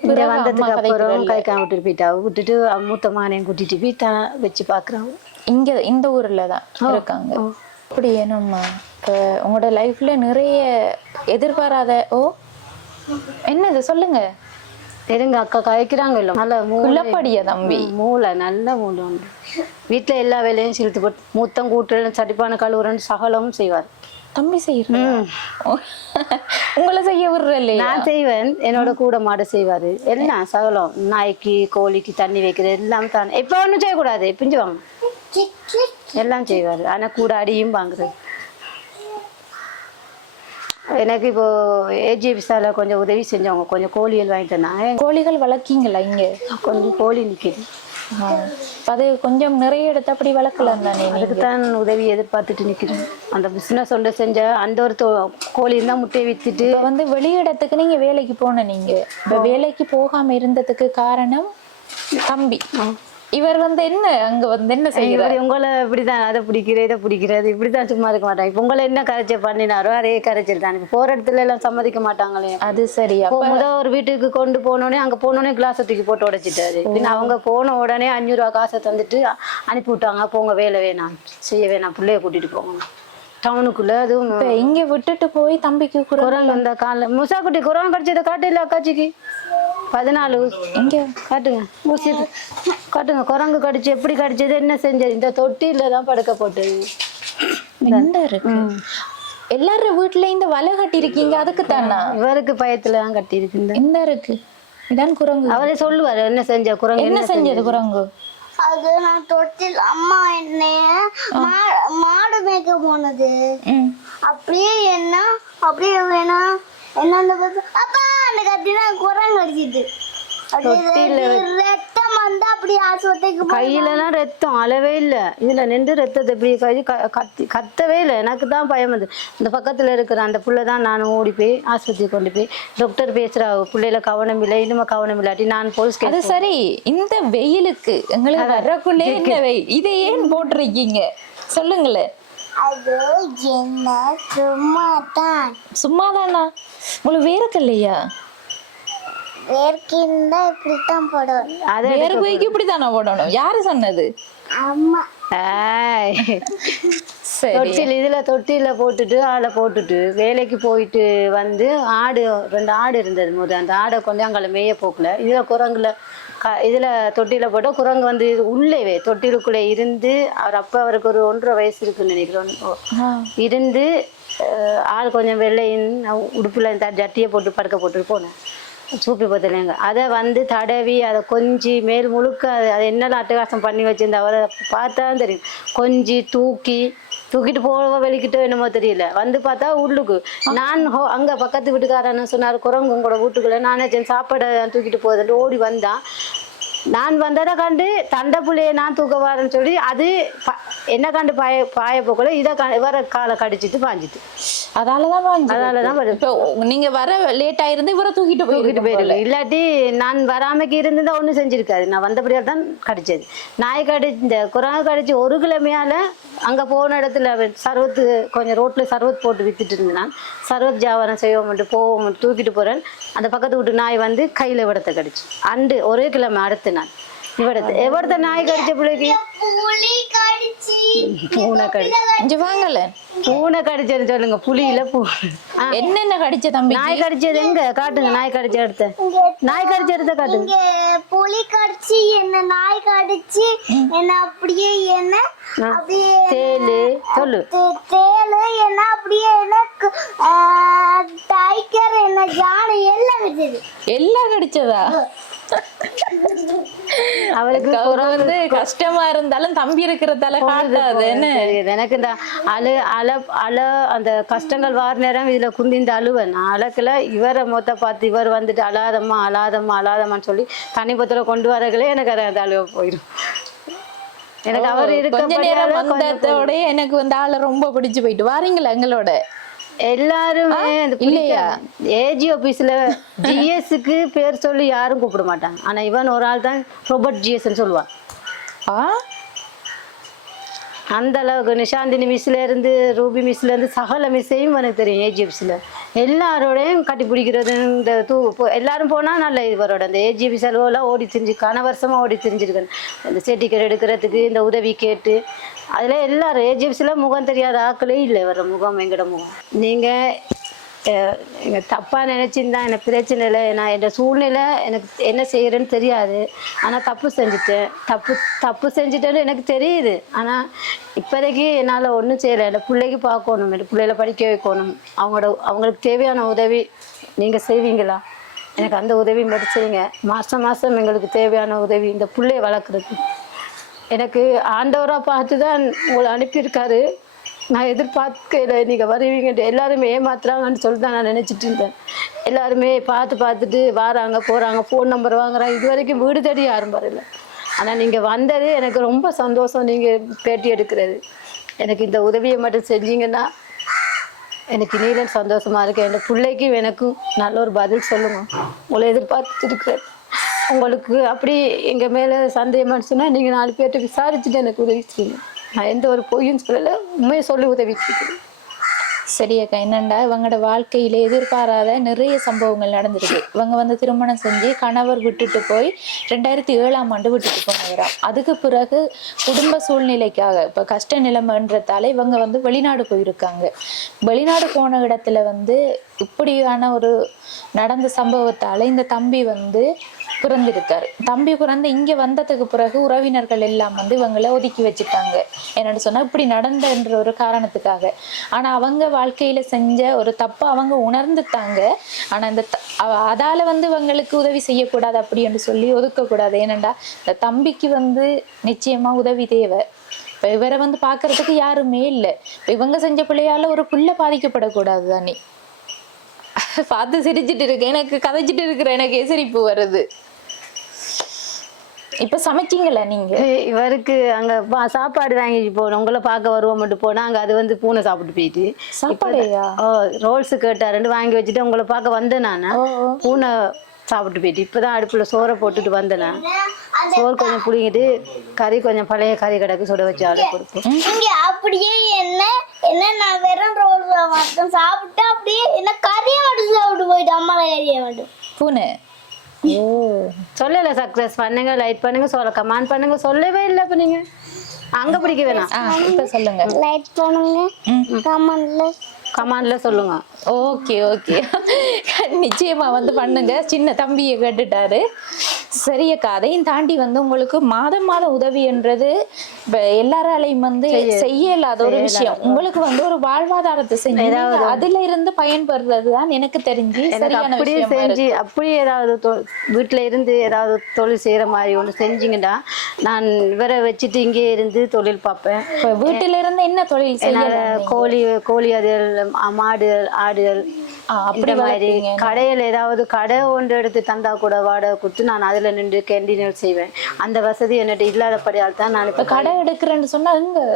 அப்புறம் கை காமிட்டு போயிட்டா. விட்டுட்டு மூத்த மகனையும் கூட்டிட்டு போய் தான் வச்சு பாக்குறாங்க. இங்க இந்த ஊர்ல தான் இருக்காங்க. இப்படி ஏனம்மா உங்களோட லைஃப்ல நிறைய எதிர்பாராத என்னது சொல்லுங்க. தெரியுங்க அக்கா கதைக்கிறாங்க. இல்ல நல்ல மூலப்படியா தம்பி? மூளை நல்ல மூளை உண்டு. வீட்டுல எல்லா வேலையும் சிரித்து போட்டு மூத்தம் கூட்டு சடிப்பான கழுவுறன்னு சகலமும் செய்வார். தம்பி செய்யறேன். உங்களை செய்ய விடுற இல்லையா? நான் செய்வேன். என்னோட கூட மாடு செய்வாரு. எல்லாம் சகலம். நாய்க்கு கோழிக்கு தண்ணி வைக்கிறது எல்லாம் தான். இப்ப ஒண்ணும் செய்யக்கூடாது, பிஞ்சு வாங்க எல்லாம் செய்வாரு. ஆனா கூட அடியும் வாங்குறது. எனக்கு இப்போ ஏஜிபிசால கொஞ்சம் உதவி செஞ்சவங்க கொஞ்சம் கோழிகள் வாங்கிட்டு வந்தாங்க. கோழிகள் வளர்க்கீங்களா இங்க? கொஞ்சம் கோழி நிக்குது. அது கொஞ்சம் நிறைய எடுத்து அப்படி வளர்க்கலாம் தானே? அதுக்குத்தான் உதவி எதிர்பார்த்துட்டு நிக்கிறேன். அந்த பிசினஸ் ஒன்று செஞ்ச அந்த ஒரு கோழி இருந்தா முட்டையை வித்துட்டு வந்து வெளியிடத்துக்கு நீங்க வேலைக்கு போன. நீங்க இப்ப வேலைக்கு போகாம இருந்ததுக்கு காரணம் தம்பி. இவர் வந்து என்ன அங்க வந்து என்ன செய்யறாரு? உங்களை இப்படிதான் அதை பிடிக்கிறது இதை பிடிக்கிறது இப்படிதான் சும்மா இருக்க மாட்டாங்க. இப்ப உங்களை என்ன கரைச்சல் பண்ணினாரோ அதே கரைச்சல் தான். இப்ப போற இடத்துல எல்லாம் சம்மதிக்க மாட்டாங்களே. அது சரியா? முதல் ஒரு வீட்டுக்கு கொண்டு போனோடனே அங்க போனோடனே கிளாஸ் தூக்கி போட்டு உடைச்சிட்டாரு. பின்ன அவங்க போன உடனே 500 ரூபா காசை தந்துட்டு அனுப்பி விட்டாங்க. போங்க வேலை வேணாம் செய்ய வேணாம் பிள்ளைய கூட்டிட்டு போங்க டவுனுக்குள்ள. அதுவும் இங்க விட்டுட்டு போய் தம்பிக்கு குரங்கு அந்த கால முசாக்குட்டி குரங்கு கடிச்சதை காட்டு இல்ல அக்காச்சிக்கு 14 இங்க காட்டுங்க ஊசி காட்டுங்க. குரங்கு கடிச்சு எப்படி கடிச்சது என்ன செஞ்சது? இந்த தொட்டில தான் படுக்க போட்டது. இருக்கு எல்லாரும் வீட்டுல இந்த வலை கட்டி இருக்கீங்க அதுக்கு தானா? இவருக்கு பயத்துல தான் கட்டி இருக்கு. இந்த இருக்கு இதான் குரங்கு. அவரே சொல்லுவாரு என்ன செஞ்ச குரங்கு என்ன செஞ்சது குரங்கு. அது நான் தொட்டில் அம்மா என்னைய மாடு மேய்க்க போனது. அப்படியே என்ன அப்படியே வேணாம் என்ன அப்பா அந்த கத்தினா குரங்கு அடிச்சிட்டு ரத்தம் வந்து அப்படி ஆஸ்பத்திரிக்கு கையிலலாம் ரத்தம் அளவே இல்லை. இதுல நின்று ரத்தத்தை இப்படி கத்தவே இல்லை. எனக்கு தான் பயம் வந்து இந்த பக்கத்துல இருக்கிற அந்த புள்ளைதான் நான் ஓடி போய் ஆஸ்பத்திரி கொண்டு போய் டாக்டர் பேசுறா பிள்ளைல கவனம் இல்லை இன்னுமா கவனம் இல்லாட்டி நான் போலீஸ். அது சரி. இந்த வெயிலுக்கு எங்களுக்கு வரக்குள்ளே என்ன வெயில் இதை ஏன் போட்டிருக்கீங்க சொல்லுங்களேன். அது என்ன சும்மாதான். சும்மாதானா? உங்களுக்கு வேறக்கு இல்லையா? வேர்க்கிந்தா இப்படித்தான் போடணும். வேர்வைக்கு இப்படித்தானே போடணும்? யாரு சொன்னது? அம்மா. தொட்டில் இதுல தொட்டில போட்டுட்டு ஆளை போட்டுட்டு வேலைக்கு போயிட்டு வந்து 2 ஆடு இருந்தது போது அந்த ஆடை கொஞ்சம் அங்கே மேய போக்கல. இதுல குரங்குல இதுல தொட்டில போட்டா குரங்கு வந்து உள்ளேவே தொட்டிலுக்குள்ளே இருந்து அவருக்கு ஒரு 1.5 வயசு இருக்குன்னு நினைக்கிறோம். இருந்து ஆள் கொஞ்சம் வெள்ளையின் உடுப்புல ஜட்டியை போட்டு படுக்க போட்டுட்டு போனேன். சூப்பி பத்தலைங்க அதை வந்து தடவி அதை கொஞ்சி மேல் முழுக்க அதை என்னெல்லாம் அட்டகாசம் பண்ணி வச்சிருந்த அவரை பார்த்தா தெரியும். கொஞ்சி தூக்கிட்டு போக வெளிக்கிட்டோ என்னமோ தெரியல. வந்து பார்த்தா உள்ளுக்கு நான் அங்க பக்கத்து வீட்டுக்காரன்னு சொன்னார் குரங்கு உங்களோட வீட்டுக்குள்ள. நானே சாப்பாடை தூக்கிட்டு போகுதுன்ட்டு ஓடி வந்தான். நான் வந்ததை கண்டு தண்டை புள்ளைய நான் தூக்க வரேன்னு சொல்லி அது என்ன கண்டு பாய போக்கல இதை வர காலை கடிச்சிட்டு பாஞ்சிட்டு. அதனாலதான் நீங்க வர லேட் ஆயிருந்து இவரை தூக்கிட்டு போயிருக்கு. இல்லாட்டி நான் வராமக்கு இருந்துதான் ஒண்ணும் செஞ்சிருக்காது. நான் வந்தபடியால் தான் கடிச்சது. நாய் இந்த குரங்கு கடிச்சு 1 கிழமையால அங்க போன இடத்துல சர்வத்து கொஞ்சம் ரோட்ல சர்வத் போட்டு வித்துட்டு இருந்தேன். சர்வத் ஜாவாரம் செய்வோம் போவோம் தூக்கிட்டு போறேன். அந்த பக்கத்து வீட்டு நாய் வந்து கையில விடத்தை கடிச்சு அண்டு 1 கிழமை அடுத்து நான் எவ்வளத்த நாய் கடிச்ச பிள்ளைக்கு பூனை கடிச்சு வாங்கல. பூனை கடிச்சதுன்னு சொல்லுங்க. புலியில என்னென்ன கடிச்ச தம்பி? நாய் கடிச்சது எங்க காட்டுங்க. நாய் கடிச்ச இடத்த காட்டுங்க. புலி கடிச்சு என்ன நாய் கடிச்சு என்ன அப்படியே என்ன அப்படியே தேலு சொல்லு தேலு என்ன அப்படியே எனக்கு டைகர் என்ன ஜானை எல்லாம் கடிச்சதா? அவருக்கு வந்து கஷ்டமா இருந்தாலும் தம்பி இருக்கிறதால காட்டாது. என்ன எனக்கு இந்த அந்த கஷ்டங்கள் வார நேரம் இதுல குந்தி இந்த அழுவன் அழகுல இவரை மொத்த பார்த்து இவர் வந்துட்டு அழாதம்மான்னு சொல்லி தனிப்பத்துல கொண்டு வரங்களே எனக்கு அந்த அழுவ போயிடும். எனக்கு அவர் கொஞ்ச நேரம் வந்ததோட எனக்கு வந்து ஆளை ரொம்ப பிடிச்சு போயிட்டு வாரீங்களா எங்களோட எல்லாருமே இல்லையா ஏஜி ஆபீஸ்ல ஜிஎஸ்க்கு பேர் சொல்லி யாரும் கூப்பிட மாட்டாங்க. ஆனா இவன் ஒரு ஆள் தான் ரோபோட் ஜிஎஸ்ன்னு சொல்லுவான். அந்த அளவுக்கு நிஷாந்தினி மிஸ்ல இருந்து ரூபி மிஸ்ல இருந்து சகல மிஸ்ஸையும் எனக்கு தெரியும். ஏஜி ஆபீஸ்ல எல்லாரோடையும் கட்டி பிடிக்கிறது. இந்த எல்லாரும் போனா நல்ல இவரோட அந்த ஏஜி ஆபீஸ் எல்லாம் ஓடி திரிஞ்சு வருஷமா ஓடி திரிஞ்சிருக்கேன். இந்த செட்டிக்கர் எடுக்கிறதுக்கு இந்த உதவி கேட்டு அதுல எல்லாரும் ஏஜி ஆபீஸ்ல முகம் தெரியாத ஆக்களே இல்லை. வர முகம் எங்கட முகம். நீங்க எங்க தப்பா நினைச்சிருந்தா எனக்கு பிரச்சனை இல்லை. நான் என் சூழ்நிலை எனக்கு என்ன செய்யறேன்னு தெரியாது. ஆனா தப்பு செஞ்சுட்டேன்னு எனக்கு தெரியுது. ஆனா இப்போதைக்கு என்னால் ஒன்றும் செய்யலை. என் பிள்ளைக்கு பார்க்கணும், என் பிள்ளைகளை படிக்க வைக்கணும். அவங்களுக்கு தேவையான உதவி நீங்கள் செய்வீங்களா? எனக்கு அந்த உதவி மட்டும் செய்யுங்க. மாதம் எங்களுக்கு தேவையான உதவி இந்த பிள்ளையை வளர்க்குறது. எனக்கு ஆண்டவராக பார்த்து தான் உங்களை அனுப்பியிருக்காரு. நான் எதிர்பார்க்கல நீங்கள் வருவீங்கன்ட்டு. எல்லாருமே ஏமாத்துறாங்கன்னு சொல்லி தான் நான் நினச்சிட்டு இருந்தேன். எல்லாருமே பார்த்துட்டு வராங்க போகிறாங்க, ஃபோன் நம்பர் வாங்குறாங்க. இது வரைக்கும் வீடு தேடி யாரும் வரல. ஆனால் நீங்கள் வந்தது எனக்கு ரொம்ப சந்தோஷம். நீங்கள் பேட்டி எடுக்கிறது எனக்கு இந்த உதவியை மட்டும் செஞ்சீங்கன்னா எனக்கு நீளம் சந்தோஷமாக இருக்கு. என் பிள்ளைக்கும் எனக்கும் நல்ல ஒரு பதில் சொல்லுங்க. உங்களை எதிர்பார்த்துட்டு இருக்கிறேன். உங்களுக்கு அப்படி எங்கள் மேலே சந்தேகமானு சொன்னால் நீங்கள் 4 பேர்கிட்ட விசாரிச்சுட்டு எனக்கு உதவி செய்யுங்க. நான் எந்த ஒரு பொய்யும் சொல்லலை, உண்மையை சொல்லி உதவி செய்கிறேன். சரியாக்கா, என்னண்டா இவங்களோட வாழ்க்கையில எதிர்பாராத நிறைய சம்பவங்கள் நடந்திருக்கு. இவங்க வந்து திருமணம் செஞ்சு கணவர் விட்டுட்டு போய் 2007ஆம் ஆண்டு விட்டுட்டு போனவராம். அதுக்கு பிறகு குடும்ப சூழ்நிலைக்காக இப்ப கஷ்ட நிலைமைன்றதால இவங்க வந்து வெளிநாடு போயிருக்காங்க. வெளிநாடு போன இடத்துல வந்து இப்படியான ஒரு நடந்த சம்பவத்தால இந்த தம்பி வந்து பிறந்திருக்காரு. தம்பி பிறந்து இங்க வந்ததுக்கு பிறகு உறவினர்கள் எல்லாம் வந்து இவங்களை ஒதுக்கி வச்சுட்டாங்க. என்னன்னு சொன்னா இப்படி நடந்தன்ற ஒரு காரணத்துக்காக. ஆனா அவங்க வாழ்க்கையில செஞ்ச ஒரு தப்பை அவங்க உணர்ந்துட்டாங்க. ஆனா இந்த அதால வந்து இவங்களுக்கு உதவி செய்யக்கூடாது அப்படின்னு சொல்லி ஒதுக்கக்கூடாது. ஏனண்டா இந்த தம்பிக்கு வந்து நிச்சயமா உதவி தேவை. இப்ப இவரை வந்து பாக்குறதுக்கு யாருமே இல்லை. இவங்க செஞ்ச பிள்ளையால ஒரு புள்ள பாதிக்கப்படக்கூடாது தானே. பார்த்து சிரிச்சுட்டு இருக்கு, எனக்கு கதைச்சிட்டு இருக்கிற எனக்கு சிரிப்பு வருது. இப்ப சமைச்சிங்களா நீங்க? இவருக்கு அங்க சாப்பாடு வாங்கிட்டு போனோம். உங்களை பார்க்க வருவோம் மட்டும் போனா அங்க அது வந்து பூனை சாப்பிட்டு போயிட்டு சாப்பாடையா ரோல்ஸ் கேட்டாரு வாங்கி வச்சுட்டு உங்களை பார்க்க வந்தேன். நானு பூனை சாப்பிட்டு போயிட்டு இப்பதான் அடுப்புல சோறை போட்டுட்டு வந்தேன். சோறு கொஞ்சம் புளிங்கிட்டு கறி கொஞ்சம் பழைய கறி கிடக்கு சுட வச்சு ஆளு கொடுப்போம். அப்படியே என்ன நான் வெறும் ரோல் மட்டும் சாப்பிட்டு அப்படியே என்ன கறியை மட்டும் சாப்பிட்டு போயிட்டு அம்மா கறியை மட்டும் பூனை. ஓ சொல்லல. சக்சஸ் பண்ணுங்க, லைட் பண்ணுங்க, சொல்ல கமெண்ட் பண்ணுங்க. சொல்லவே இல்லை. இப்ப நீங்க அங்க பிடிக்க வேணாம். இப்ப சொல்லுங்க. லைட் பண்ணுங்க, கமெண்ட்ல சொல்லுங்க. ஓகே ஓகே, நிச்சயமா வந்து பண்ணுங்க. சின்ன தம்பியை கேட்டுட்டாரு. சரியக்கா, அதையும் தாண்டி வந்து உங்களுக்கு மாதம் உதவின்றது எல்லாராலையும் வந்து செய்யலாத ஒரு விஷயம். உங்களுக்கு வந்து ஒரு வாழ்வாதாரத்தை செஞ்சு அதுல இருந்து பயன்படுறதுதான் எனக்கு தெரிஞ்சு சரியான விஷயம். செஞ்சு அப்படியே ஏதாவது வீட்டுல இருந்து ஏதாவது தொழில் செய்யற மாதிரி ஒண்ணு செஞ்சீங்கன்னா நான் இவரை வச்சுட்டு இங்கே இருந்து தொழில் பார்ப்பேன். வீட்டுல இருந்து என்ன தொழில் செய்ய? கோழி அதுகள், மாடுகள், ஆடுகள், அப்படி மாதிரி கடையில் ஏதாவது கடை ஒன்று எடுத்து தந்தா கூட வாடகை கொடுத்து நான் அதுல நின்று கேண்டீன் செய்வேன். அந்த வசதி என்னட்டு இல்லாதபடியால் தான் நான் இப்ப கடை எடுக்கிறேன்னு சொன்னா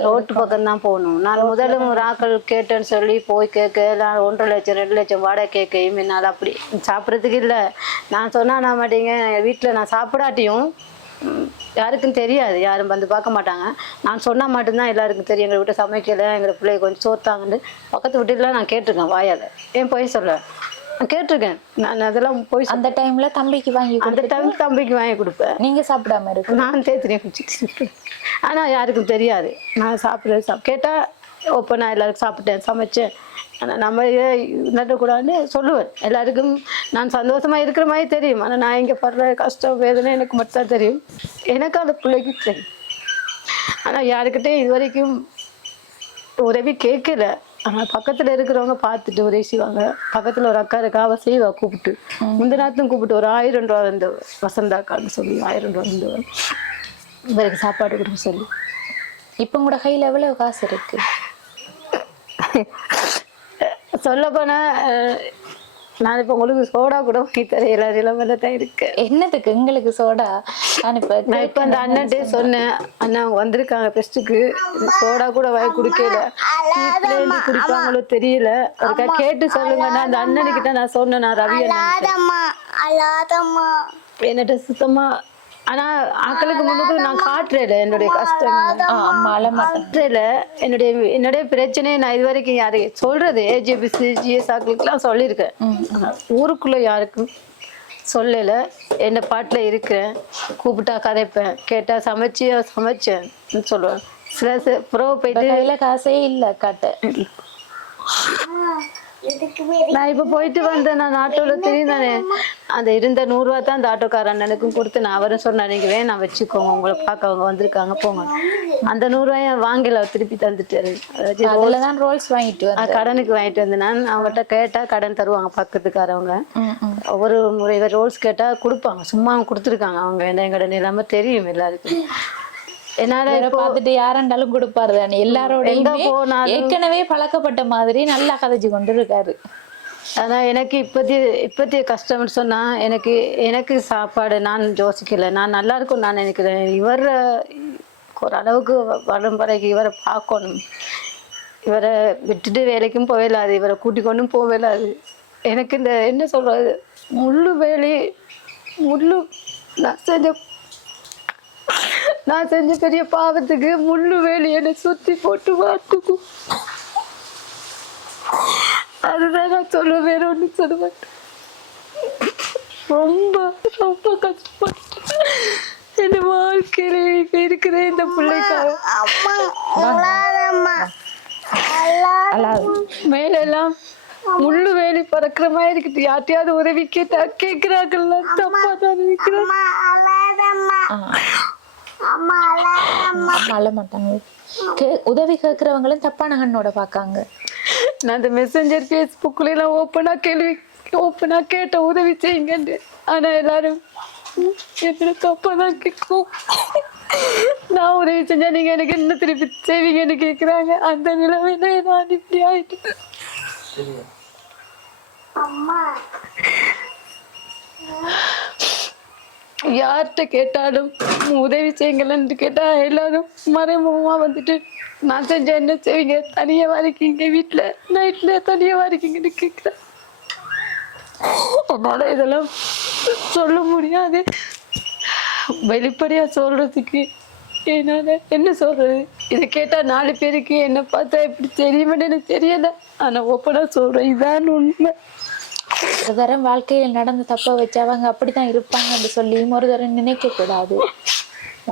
ரோட்டு பக்கம் தான் போகணும். நான் முதல்ல ஒரு ஆக்கள் கேட்டேன்னு சொல்லி போய் கேட்க 1.5 லட்சம் 2 லட்சம் வாடகை கேட்கையும் என்னால் அப்படி சாப்பிட்றதுக்கு இல்லை. நான் சொன்னா நான் மாட்டேங்க, வீட்டில் நான் சாப்பிடாட்டியும் யாருக்கும் தெரியாது, யாரும் வந்து பார்க்க மாட்டாங்க. நான் சொன்னால் மட்டும்தான் எல்லாருக்கும் தெரியும். எங்களை வீட்டை சமைக்கலை, எங்களை பிள்ளைய கொஞ்சம் சோத்தாங்கன்னு பக்கத்து வீட்டுலாம் நான் கேட்டிருக்கேன் வாயால். ஏன் போய் சொல்ல நான் கேட்டிருக்கேன். நான் அதெல்லாம் போய் அந்த டைம்ல தம்பிக்கு தம்பிக்கு வாங்கி கொடுப்பேன். நீங்க சாப்பிடாம இருக்கு, நான் தேத்தினே குடிச்சிட்டு. ஆனால் யாருக்கும் தெரியாது நான் சாப்பிட்றது. கேட்டால் இப்போ நான் எல்லாருக்கும் சாப்பிட்டேன், சமைச்சேன். ஆனால் நம்ம நடக்கூடாதுன்னு சொல்லுவேன். எல்லாருக்கும் நான் சந்தோஷமாக இருக்கிற மாதிரி தெரியும். ஆனால் நான் இங்கே படுற கஷ்டம் வேதனை எனக்கு மட்டும் தான் தெரியும். எனக்கு அந்த பிள்ளைக்கு தெரியும். ஆனால் யாருக்கிட்டே இது வரைக்கும் உதவி கேட்கல. ஆனால் பக்கத்தில் இருக்கிறவங்க பார்த்துட்டு உதவி செய்வாங்க. பக்கத்தில் ஒரு அக்கா இருக்கா, அவள் செய்வா கூப்பிட்டு. முந்தின நாத்தும் கூப்பிட்டு ஒரு 1000 ரூபா வந்து வசந்தாக்கான்னு சொல்லி 1000 ரூபா வந்து இவருக்கு சாப்பாடு கொடுக்க சொல்லி. இப்போ கூட கையில் எவ்வளோ காசு இருக்கு? சொல்ல போனா நான் இப்போ உங்களுக்கு சோடா கூட வாங்கி தரேன். எல்லாரும் தான் இருக்கு. என்னதுக்கு எங்களுக்கு சோடா? நான் இப்போ அந்த அண்ணன்ட்டே சொன்னேன், அண்ணா வந்திருக்காங்க ஃபெஸ்ட்டுக்கு, சோடா கூட வாங்கி குடிக்கல. வீட்டுல இருந்து குடிப்பாங்களோ தெரியல. ஒருக்கா கேட்டு சொல்லுங்க. நான் அந்த அண்ணனுக்கிட்ட நான் சொன்னேன், நான் ரவி அழாதம்மா என்னட்ட சுத்தமா. ஆனா ஆக்களுக்கு முன்னுக்கு நான் காட்டுறேன் என்னுடைய கஷ்டம், காட்டுறேன் என்னுடைய பிரச்சனையை நான் இது வரைக்கும் யாரு சொல்றது ஏஜிபிசி ஜிஎஸ் ஆக்களுக்குலாம் சொல்லியிருக்கேன். ஊருக்குள்ள யாருக்கும் சொல்லல. என்ன பாட்டுல இருக்கிறேன், கூப்பிட்டா கதைப்பேன், கேட்டா சமைச்சேன் சொல்லுவேன். சில புறவை போயிட்டு காசே இல்ல காட்ட. நான் இப்ப போயிட்டு வந்தேன், நான் ஆட்டோல தெரியுதானே அந்த இருந்த 100 ரூபா தான் அந்த ஆட்டோக்கார அண்ணனுக்கும் கொடுத்து நான் அவரும் சொன்னேன், நீங்க வேணாம் வச்சுக்கோங்க, உங்களை பார்க்க அவங்க வந்திருக்காங்க போங்க. அந்த 100 ரூபாய வாங்கல, திருப்பி தந்துட்டாரு. ரோல்ஸ் வாங்கிட்டு கடனுக்கு வாங்கிட்டு வந்தேன். நான் அவங்ககிட்ட கேட்டா கடன் தருவாங்க பக்கத்துக்காரவங்க. ஒவ்வொரு முறை ரோல்ஸ் கேட்டா கொடுப்பாங்க, சும்மா கொடுத்துருக்காங்க. அவங்க எங்கட நிலைமை தெரியும் எல்லாருக்கும். என்னால பார்த்துட்டு யாருண்டாலும் கொடுப்பாரு தானே, எல்லாரோட ஏற்கனவே பழக்கப்பட்ட மாதிரி நல்லா கதைச்சு கொண்டு இருக்காரு. ஆனா எனக்கு இப்பத்திய கஷ்டம்னு சொன்னா எனக்கு சாப்பாடு நான் யோசிக்கல. நான் நல்லா இருக்கும் நான் நினைக்கிறேன். இவரை ஓரளவுக்கு வரும் வரைக்கும் இவரை பார்க்கணும். இவரை விட்டுட்டு வேலைக்கும் போகலாது, இவரை கூட்டி கொண்டும் போகலாது. எனக்கு இந்த என்ன சொல்றது, நான் செஞ்ச பெரிய பாவத்துக்கு முள்ளு வேலி என்னை சுத்தி போட்டு வாட்டுக்கும். அதுதான் நான் சொல்ல, வேற ஒண்ணு சொல்ல மாட்டேன். ரொம்ப ரொம்ப கஷ்டப்பட்டு என் வாழ்க்கையில இப்ப இருக்கிற இந்த பிள்ளைக்காக மேல எல்லாம் முள்ளு வேலி பறக்கிற மாதிரி இருக்குது. யார்ட்டையாவது உதவி கேட்டா கேட்கிறாங்கல்ல, தப்பா தான் இருக்கிறேன். உதவி கேட்கறவங்களும் தப்பான கண்ணோட பாக்காங்க. நான் அந்த மெசஞ்சர் ஃபேஸ்புக்ல எல்லாம் ஓப்பனா கேட்ட உதவி செய்யுங்க. ஆனா எல்லாரும் என்ன தப்பாதான் கேட்கும். நான் உதவி செஞ்சா நீங்க எனக்கு என்ன திருப்பி செய்வீங்கன்னு கேக்குறாங்க. அந்த நிலைமையில நான் இப்படி ஆயிட்டு. யார்கிட்ட கேட்டாலும் உதவி செய்யுங்களன்னு கேட்டா எல்லாரும் மறைமுகமா வந்துட்டு நான் செஞ்ச என்ன செய்வீங்க, தனியா வரைக்கீங்க, வீட்டுல நைட்ல தனியா வரைக்கீங்கன்னு கேட்கிறேன். அதனால இதெல்லாம் சொல்ல முடியாது, வெளிப்படையா சொல்றதுக்கு என்னால என்ன சொல்றது. இதை கேட்டா 4 பேருக்கு என்ன பார்த்தா எப்படி தெரியுமென்னு எனக்கு தெரியல. ஆனா ஓப்பனா சொல்றேன், இதான் உண்மை. ஒரு தரம் வாழ்க்கையில் நடந்த தப்ப வச்சு அவங்க அப்படித்தான் இருப்பாங்கன்னு சொல்லி ஒரு தரம் நினைக்க கூடாது.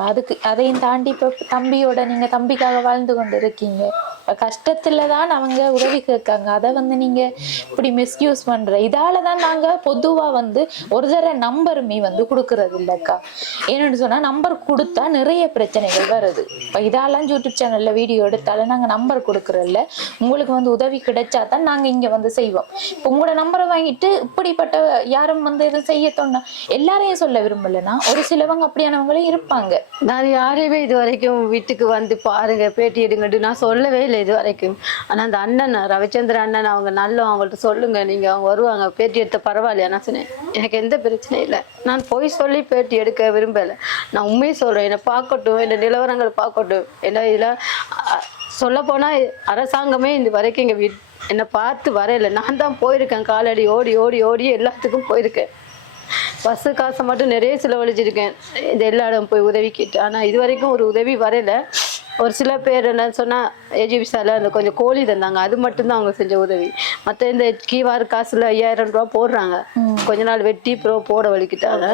அதுக்கு அதையும் தாண்டி இப்ப தம்பியோட நீங்க தம்பிக்காக வாழ்ந்து கொண்டு இருக்கீங்க. கஷ்டத்துலதான் அவங்க உதவி கேட்காங்க, அதை நீங்க இப்படி மிஸ்யூஸ் பண்ற. இதாலதான் நாங்க பொதுவா ஒரு தர நம்பருமே கொடுக்கறது இல்லக்கா. ஏன்னு சொன்னா நம்பர் கொடுத்தா நிறைய பிரச்சனைகள் வருது. இப்ப இதாலாம் யூடியூப் சேனல்ல வீடியோ எடுத்தாலும் நாங்க நம்பர் கொடுக்கறதில்ல. உங்களுக்கு உதவி கிடைச்சாதான் நாங்க இங்க செய்வோம். இப்ப உங்களோட நம்பரை வாங்கிட்டு இப்படிப்பட்ட யாரும் எதுவும் செய்ய தோணா எல்லாரையும் சொல்ல விரும்பலன்னா ஒரு சிலவங்க அப்படியானவங்களும் இருப்பாங்க. நான் யாரையுமே இது வரைக்கும் வீட்டுக்கு பாருங்க பேட்டி எடுங்கட்டு நான் சொல்லவே இல்லை இது வரைக்கும். ஆனா அந்த அண்ணன் ரவிச்சந்திர அண்ணன் அவங்க அவங்கள்ட்ட சொல்லுங்க, நீங்க அவங்க வருவாங்க பேட்டி எடுத்த பரவாயில்லையா. நான் சொன்னேன் எனக்கு எந்த பிரச்சனையும் இல்லை, நான் போய் சொல்லி பேட்டி எடுக்க விரும்பல. நான் உண்மையை சொல்றேன், என்னை பார்க்கட்டும், என்ன நிலவரங்கள் பார்க்கட்டும். ஏன்னா இதுல சொல்ல போனா அரசாங்கமே இந்த வரைக்கும் எங்க என்னை பார்த்து வரையில. நான் தான் போயிருக்கேன், காலடி ஓடி ஓடி ஓடி எல்லாத்துக்கும் போயிருக்கேன். பஸ்ஸு காசை மட்டும் நிறைய செலவழிச்சிருக்கேன் இந்த எல்லா இடம் போய் உதவி கேட்டு. ஆனால் இது வரைக்கும் ஒரு உதவி வரையில. ஒரு சில பேர் என்ன சொன்னால் ஏஜிபிசால அந்த கொஞ்சம் கோழி தந்தாங்க, அது மட்டும்தான் அவங்க செஞ்ச உதவி. மற்ற இந்த கீவார் காசுல 5000 ரூபா போடுறாங்க, கொஞ்ச நாள் வெட்டி போட வலிக்கிட்டாங்க.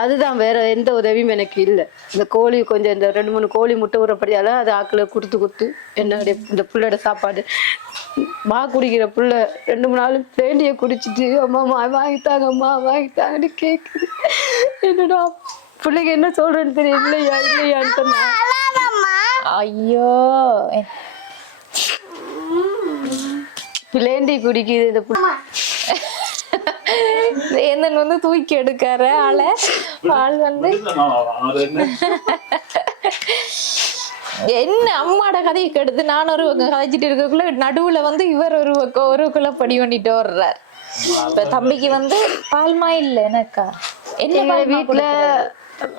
அதுதான், வேற எந்த உதவியும் எனக்கு இல்லை. இந்த கோழி கொஞ்சம் இந்த 2-3 கோழி முட்டை உரப்படியால அது ஆக்களை கொடுத்து என்னுடைய இந்த புள்ளோட சாப்பாடு குடிக்கிற புள்ள 2-3 நாள் வேண்டிய குடிச்சிட்டு அம்மா வாங்கித்தாங்கன்னு கேக்குது. என்னடா பிள்ளைங்க என்ன சொல்றேன்னு தெரியும், இல்லையான்னு சொன்னா ஐயோ பிள்ளைண்டி குடிக்குது இந்த புள்ள. என்னன்னு தூக்கி எடுக்காரு ஆளை ஆள் என்ன அம்மாட கதையை கெடுத்து நான் ஒரு கதைச்சிட்டு இருக்கக்குள்ள நடுவுல இவர் ஒரு குலப்படி பண்ணிட்டு வர்றார். இப்ப தம்பிக்கு பால்மா இல்ல எனக்கா என்ன வீட்டுல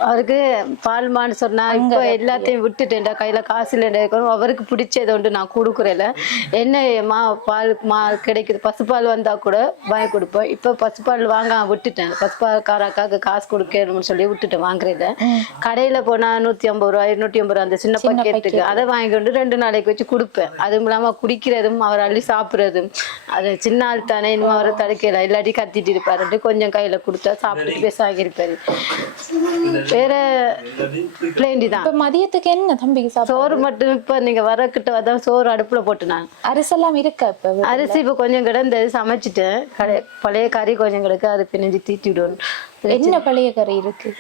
அவருக்கு பால்மான்னு சொன்னா இப்போ எல்லாத்தையும் விட்டுட்டேன்டா, கையில காசு இல்லைண்டா, அவருக்கு பிடிச்சதை உண்டு நான் கொடுக்குறேல. என்ன பால் கிடைக்குது, பசுப்பால் வந்தா கூட வாங்கி கொடுப்பேன். இப்போ பசுப்பால் வாங்க விட்டுட்டேன், பசுப்பால்காரக்காக காசு கொடுக்கணும்னு சொல்லி விட்டுட்டேன், வாங்குறேன். கடையில போனா 150 ரூபா 250 ரூபா அந்த சின்ன பக்கெட்டுக்கு அதை வாங்கி கொண்டு 2 நாளைக்கு வச்சு கொடுப்பேன். அதுவும் இல்லாம குடிக்கிறதும் அவர் அள்ளி சாப்பிட்றதும், அது சின்ன ஆள் தானே, இன்னும் அவரை தடுக்கல, இல்லாட்டி கத்திட்டு இருப்பாரு, கொஞ்சம் கையில கொடுத்தா சாப்பிட்டு பேச ஆகியிருப்பாரு. வேற பிளேண்டி தான். மதியத்துக்கு என்ன தம்பிக்கு சோறு மட்டும். இப்ப நீங்க வரக்கிட்ட அதான் சோறு அடுப்புல போட்டு நான் அரிசெல்லாம் இருக்கா? இப்ப அரிசி இப்ப கொஞ்சம் கிடந்தது சமைச்சிட்டேன். பழைய கறி கொஞ்சம் கிடக்கு, அதை பிணைஞ்சு தீட்டி விடுவோம். என்ன பழைய கறி இருக்கு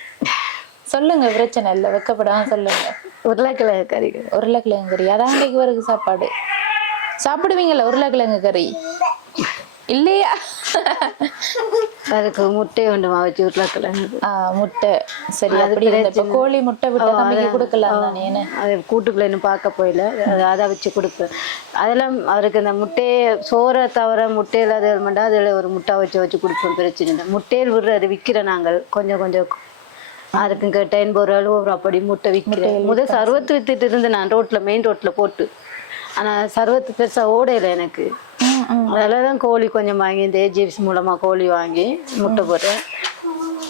சொல்லுங்க, பிரச்சனை இல்லை, வெக்கப்படாம சொல்லுங்க. உருளைக்கிழங்கு கறி. உருளைக்கிழங்கு கறி அதான் அன்றைக்கு வரைக்கும் சாப்பாடு சாப்பிடுவீங்கல்ல? உருளைக்கிழங்கு கறி இல்லையா? அதுக்கு முட்டை ஒன்றுமா வச்சு உருளைக்கிழங்கு. முட்டை சரி. அப்படி இப்ப கோழி முட்டை விட்டு தம்பிக்கு கொடுக்கலாம் தானே? அது கூட்டுக்குள்ள இன்னும் பார்க்க போயில, அதை வச்சு கொடுப்பேன். அதெல்லாம் அவருக்கு இந்த முட்டையை சோறை தவிர முட்டையில் அது மட்டும் அதில் ஒரு முட்டை வச்சு கொடுப்போம். பிரச்சனை இல்லை. முட்டையில் விடுறது விற்கிறேன் நாங்கள் கொஞ்சம் கொஞ்சம். அதுக்கு கேட்ட 80 ரூபா அப்படி முட்டை விற்கிறேன். முதல் சர்வத்து வித்துட்டு இருந்து நான் ரோட்ல மெயின் ரோட்ல போட்டு, ஆனா சர்வத்து பெருசா ஓடையில எனக்கு. அதெல்லாம் கோழி கொஞ்சம் வாங்கி இந்த ஏஜிஎஃப்சி மூலமா கோழி வாங்கி முட்டை போட்டேன்.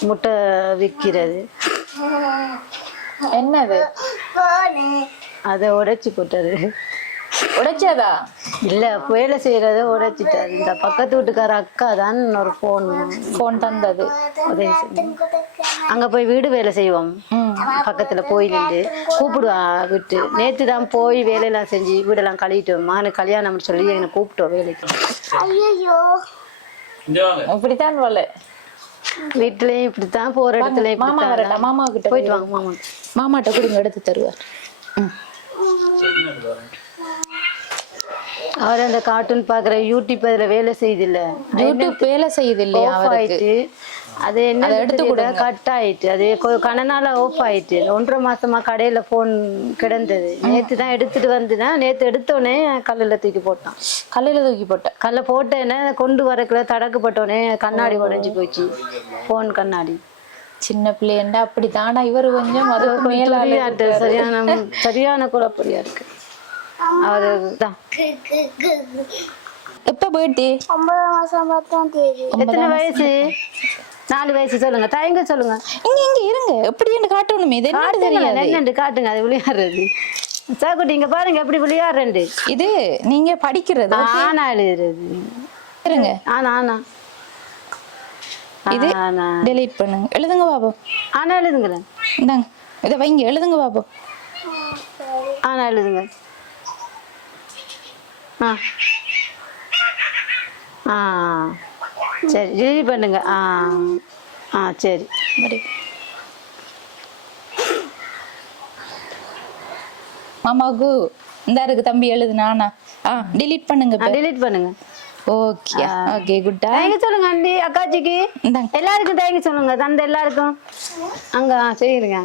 முட்டை விற்கிறது. என்னது? அதை உடைச்சி போட்டாரு. உடைச்சதா? இல்ல, வேலை செய்யறத உடைச்சிட்டாரு. இந்த பக்கத்து வீட்டுக்கார அக்கா தான் ஒரு போன் தந்தது. அங்க போய் வீடு வேலை செய்வோம், பக்கத்துல போய் நின்று கூப்பிடுவா விட்டு. நேத்து தான் போய் வேலையெல்லாம் செஞ்சு வீடெல்லாம் கழுவிட்டோம். மகனுக்கு கல்யாணம்னு சொல்லி என்னை கூப்பிட்டோம் வேலைக்கு. இப்படித்தான் போல வீட்டுலயும் இப்படித்தான், போற இடத்துல மாமா வரட்டா? மாமா கிட்ட போயிட்டு வாங்க. மாமாட்ட கொடுங்க, எடுத்து தருவார். அவர் அந்த கார்ட்டூன் பாக்குற யூடியூப் அதுல வேலை செய்யுது இல்ல, யூடியூப் வேலை செய்யுது இல்லையா அவருக்கு? அது என்ன எடுத்து கூட கட் ஆயிட்டு, அது கணநாள ஆஃப் ஆயிட்டு. 1.5 மாசமா கடையில போன் கிடந்தது. நேத்து தான் எடுத்துட்டு வந்துதான், நேத்து எடுத்தோடனே கல்லுல தூக்கி போட்டான். கல்லுல தூக்கி போட்டேன். கல்ல போட்டேன்னு கொண்டு வரக்குள்ள தடக்கு போட்டோடனே கண்ணாடி உடைஞ்சு போச்சு, போன் கண்ணாடி. சின்ன பிள்ளைண்டா அப்படித்தானா இவர் கொஞ்சம் சரியான குழப்படியா இருக்கு. அவருதான் எப்ப பர்த்டே? 9 மாசம் 10ஆம் தேதி. எத்தனை வயசு? 4 வயசு. சொல்லுங்க, டைங்க சொல்லுங்க. இங்க இருங்க, எப்படி காட்டணுமே? இது என்னண்டு காட்டுங்க, அது விளையாடுறது. சாக்குட்டி இங்க பாருங்க எப்படி விளையாடுறேன். இது நீங்க படிக்கிறது, ஆனா எழுதுறது. இருங்க. ஆனா இது டெலீட் பண்ணுங்க. எழுதுங்க பாபு. ஆனா எழுதுங்களேன். இந்தாங்க, இதை வைங்க, எழுதுங்க பாபு. ஆனா எழுதுங்க. சரி, டெலீட் பண்ணுங்க. சரி. மாமாவுக்கு இந்த இருக்கு தம்பி எழுதுனா. டெலீட் பண்ணுங்க, டெலீட் பண்ணுங்க. Okay okay, good. தேங்க்யூ சொல்லுங்க ஆண்டி, அக்காச்சிக்கு எல்லாருக்கும் தேங்க்யூ சொல்லுங்க. தந்த எல்லாருக்கும் அங்க செய்யுங்க.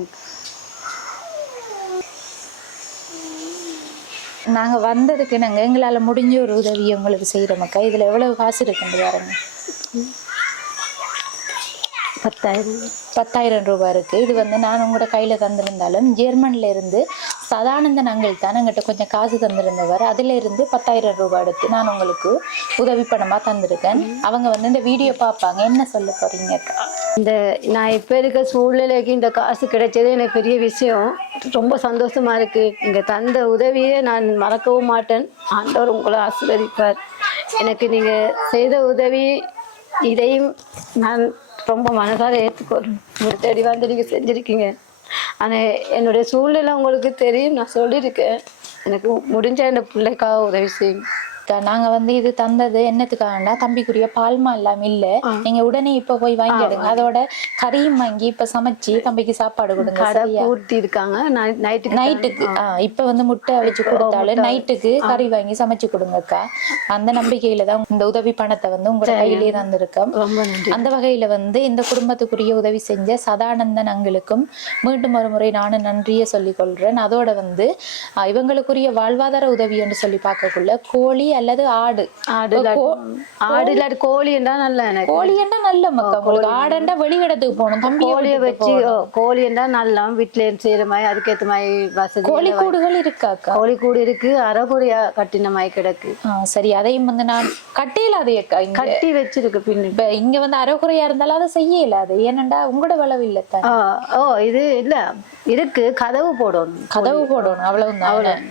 நாங்க வந்ததுக்கு நாங்க எங்களால முடிஞ்ச ஒரு உதவியை உங்களுக்கு செய்யறோம் அக்கா. இதுல எவ்வளவு காசு இருக்குன்னு பாருங்க. 10,000 ரூபாய் இருக்கு. இது நான் உங்களோட கையில தந்திருந்தாலும் ஜெர்மன்ல இருந்து சதானந்தன் அங்கிள் தான் எங்கிட்ட கொஞ்சம் காசு தந்திருந்தவர். அதுல இருந்து 10,000 ரூபாய் எடுத்து நான் உங்களுக்கு உதவி பணமா தந்திருக்கேன். அவங்க இந்த வீடியோ பார்ப்பாங்க. என்ன சொல்ல போறீங்க? இந்த நான் இப்ப இருக்க சூழ்நிலைக்கு இந்த காசு கிடைச்சது எனக்கு பெரிய விஷயம். ரொம்ப சந்தோஷமா இருக்கு. நீங்க தந்த உதவியை நான் மறக்கவும் மாட்டேன். ஆண்டவர் உங்களை ஆசீர்வதிப்பார். எனக்கு நீங்க செய்த உதவி இதையும் நான் ரொம்ப மனசார ஏற்றுக்கொள்றேன். ஒரு தேடி வந்து நீங்க செஞ்சிருக்கீங்க. ஆனால் என்னுடைய சூழ்நிலை உங்களுக்கு தெரியும், நான் சொல்லியிருக்கேன். எனக்கு முடிஞ்ச என் பிள்ளைக்காக உதவி செய்யும். நாங்க இது தந்தது என்னத்துக்காகனா தம்பிக்குரிய பால்மா எல்லாம் இல்ல, நீங்க உடனே இப்ப போய் வாங்கிடுங்க. அதோட கறியும் வாங்கி இப்ப சமைச்சு தம்பிக்கு சாப்பாடு கொடுங்க. ஊட்டி இருக்காங்க நைட்டுக்கு. இப்ப முட்டை அவிச்சு கொடுத்தாலும் நைட்டுக்கு கறி வாங்கி சமைச்சு கொடுங்கக்கா. அந்த நம்பிக்கையில தான் இந்த உதவி பணத்தை உங்க கையிலேயே தந்திருக்கோம். அந்த வகையில இந்த குடும்பத்துக்குரிய உதவி செஞ்ச சதானந்தன் அங்களுக்கும் மீண்டும் ஒரு முறை நானும் நன்றியை சொல்லிக் கொள்றேன். அதோட இவங்களுக்குரிய வாழ்வாதார உதவி என்று சொல்லி பார்க்கக்குள்ள கோழி அல்லது ஆடு. ஆடு இல்லாட்டி கோழி என்றா நல்ல எனக்கு. கோழி என்றா நல்ல மக்கள் உங்களுக்கு. ஆடுண்டா வெளியிடத்துக்கு போகணும். தம்பி கோழியை வச்சு கோழி என்றா நல்லா வீட்டுல செய்யற மாதிரி அதுக்கேற்ற மாதிரி வசதி. கோழி கூடுகள் இருக்காக்கா? கோழி கூடு இருக்கு, அரைகுறையா கட்டின மாதிரி கிடக்கு. சரி, அதையும் வந்து நான் கட்டியல அதையக்கா கட்டி வச்சிருக்கு பின்ன. இப்ப இங்க வந்து அரைகுறையா இருந்தாலும் அதை செய்யல. அது ஏனண்டா உங்களோட வளவு இல்ல. இது இல்ல இருக்கு, கதவு போடணும். அவ்வளவுதான்.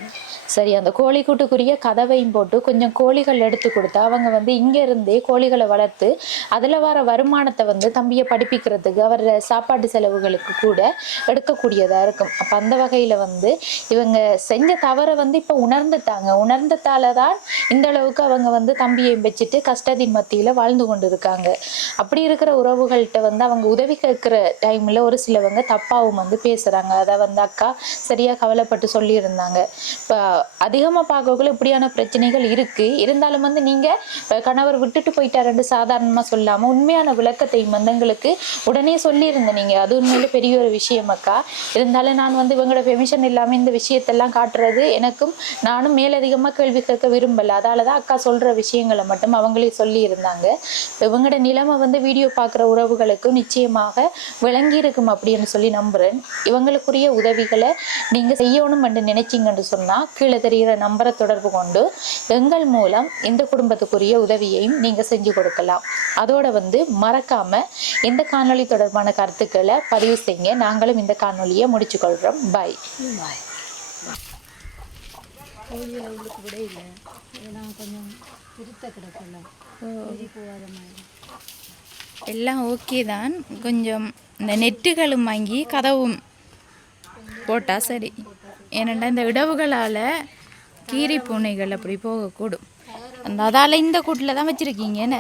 சரி, அந்த கோழி கூட்டுக்குரிய கதவையும் போட்டு கொஞ்சம் கோழிகள் எடுத்து கொடுத்தா அவங்க வந்து இங்க இருந்தே கோழிகளை வளர்த்து அதுல வர வருமானத்தை வந்து தம்பியை படிப்பிக்கிறதுக்கு அவர் சாப்பாட்டு செலவுகளுக்கு கூட எடுக்கக்கூடியதா இருக்கும். அப்ப அந்த வகையில வந்து இவங்க செஞ்ச தவறை வந்து இப்ப உணர்ந்ததாலதான் இந்த அளவுக்கு அவங்க வந்து தம்பியை வச்சுட்டு கஷ்டத்தின் மத்தியில வாழ்ந்து கொண்டு இருக்காங்க. அப்படி இருக்கிற உறவுகள்கிட்ட வந்து அவங்க உதவி கேட்கிற டைம்ல ஒரு சிலவங்க தப்பாவும் வந்து பேசுறாங்க. அதை வந்து அக்கா சரியா கவலைப்பட்டு சொல்லி இருந்தாங்க. இப்ப அதிகமா பார்க்கக்குள்ள இப்படியான பிரச்சனைகள் இருக்கு. இருந்தாலும் வந்து நீங்க கணவர் விட்டுட்டு போயிட்டாருன்னு சாதாரணமா சொல்லாம உண்மையான விளக்கத்தை வந்து எங்களுக்கு உடனே சொல்லியிருந்தேன் நீங்க. அது உண்மையில பெரிய ஒரு விஷயம் அக்கா. இருந்தாலும் நான் வந்து இவங்களோட பெர்மிஷன் இல்லாம இந்த விஷயத்தெல்லாம் காட்டுறது எனக்கும் நானும் மேலதிகமா கேள்வி கேட்க விரும்பல. அதாலதான் அக்கா சொல்ற விஷயங்களை மட்டும் அவங்களே சொல்லி இருந்தாங்க. இவங்களோட நிலைமை வந்து வீடியோ பார்க்குற உறவுகளுக்கும் நிச்சயமாக விளங்கி இருக்கும் அப்படின்னு சொல்லி நம்புறேன். இவங்களுக்குரிய உதவிகளை நீங்க செய்யணும் என்று நினைச்சீங்கன்னு சொன்னா கீழே தெரிகிற நம்பரை தொடர்பு கொண்டு எங்கள் மூலம் இந்த குடும்பத்துக்குரிய உதவியையும் நீங்க செஞ்சு கொடுக்கலாம். அதோட வந்து மறக்காம இந்த காணொளி தொடர்பான கருத்துக்களை பதிவு செய்யுங்க. நாங்களும் இந்த காணொளியை முடிச்சு கொள்றோம். பாய். எல்லாம் ஓகே தான். கொஞ்சம் இந்த நெட்டுகளும் வாங்கி கதவும் போட்டா சரி. ஏனெண்டா இந்த இடவுகளால் கீரி பூனைகள் அப்படி போகக்கூடும். அதால் இந்த கூட்டில் தான் வச்சுருக்கீங்கன்னு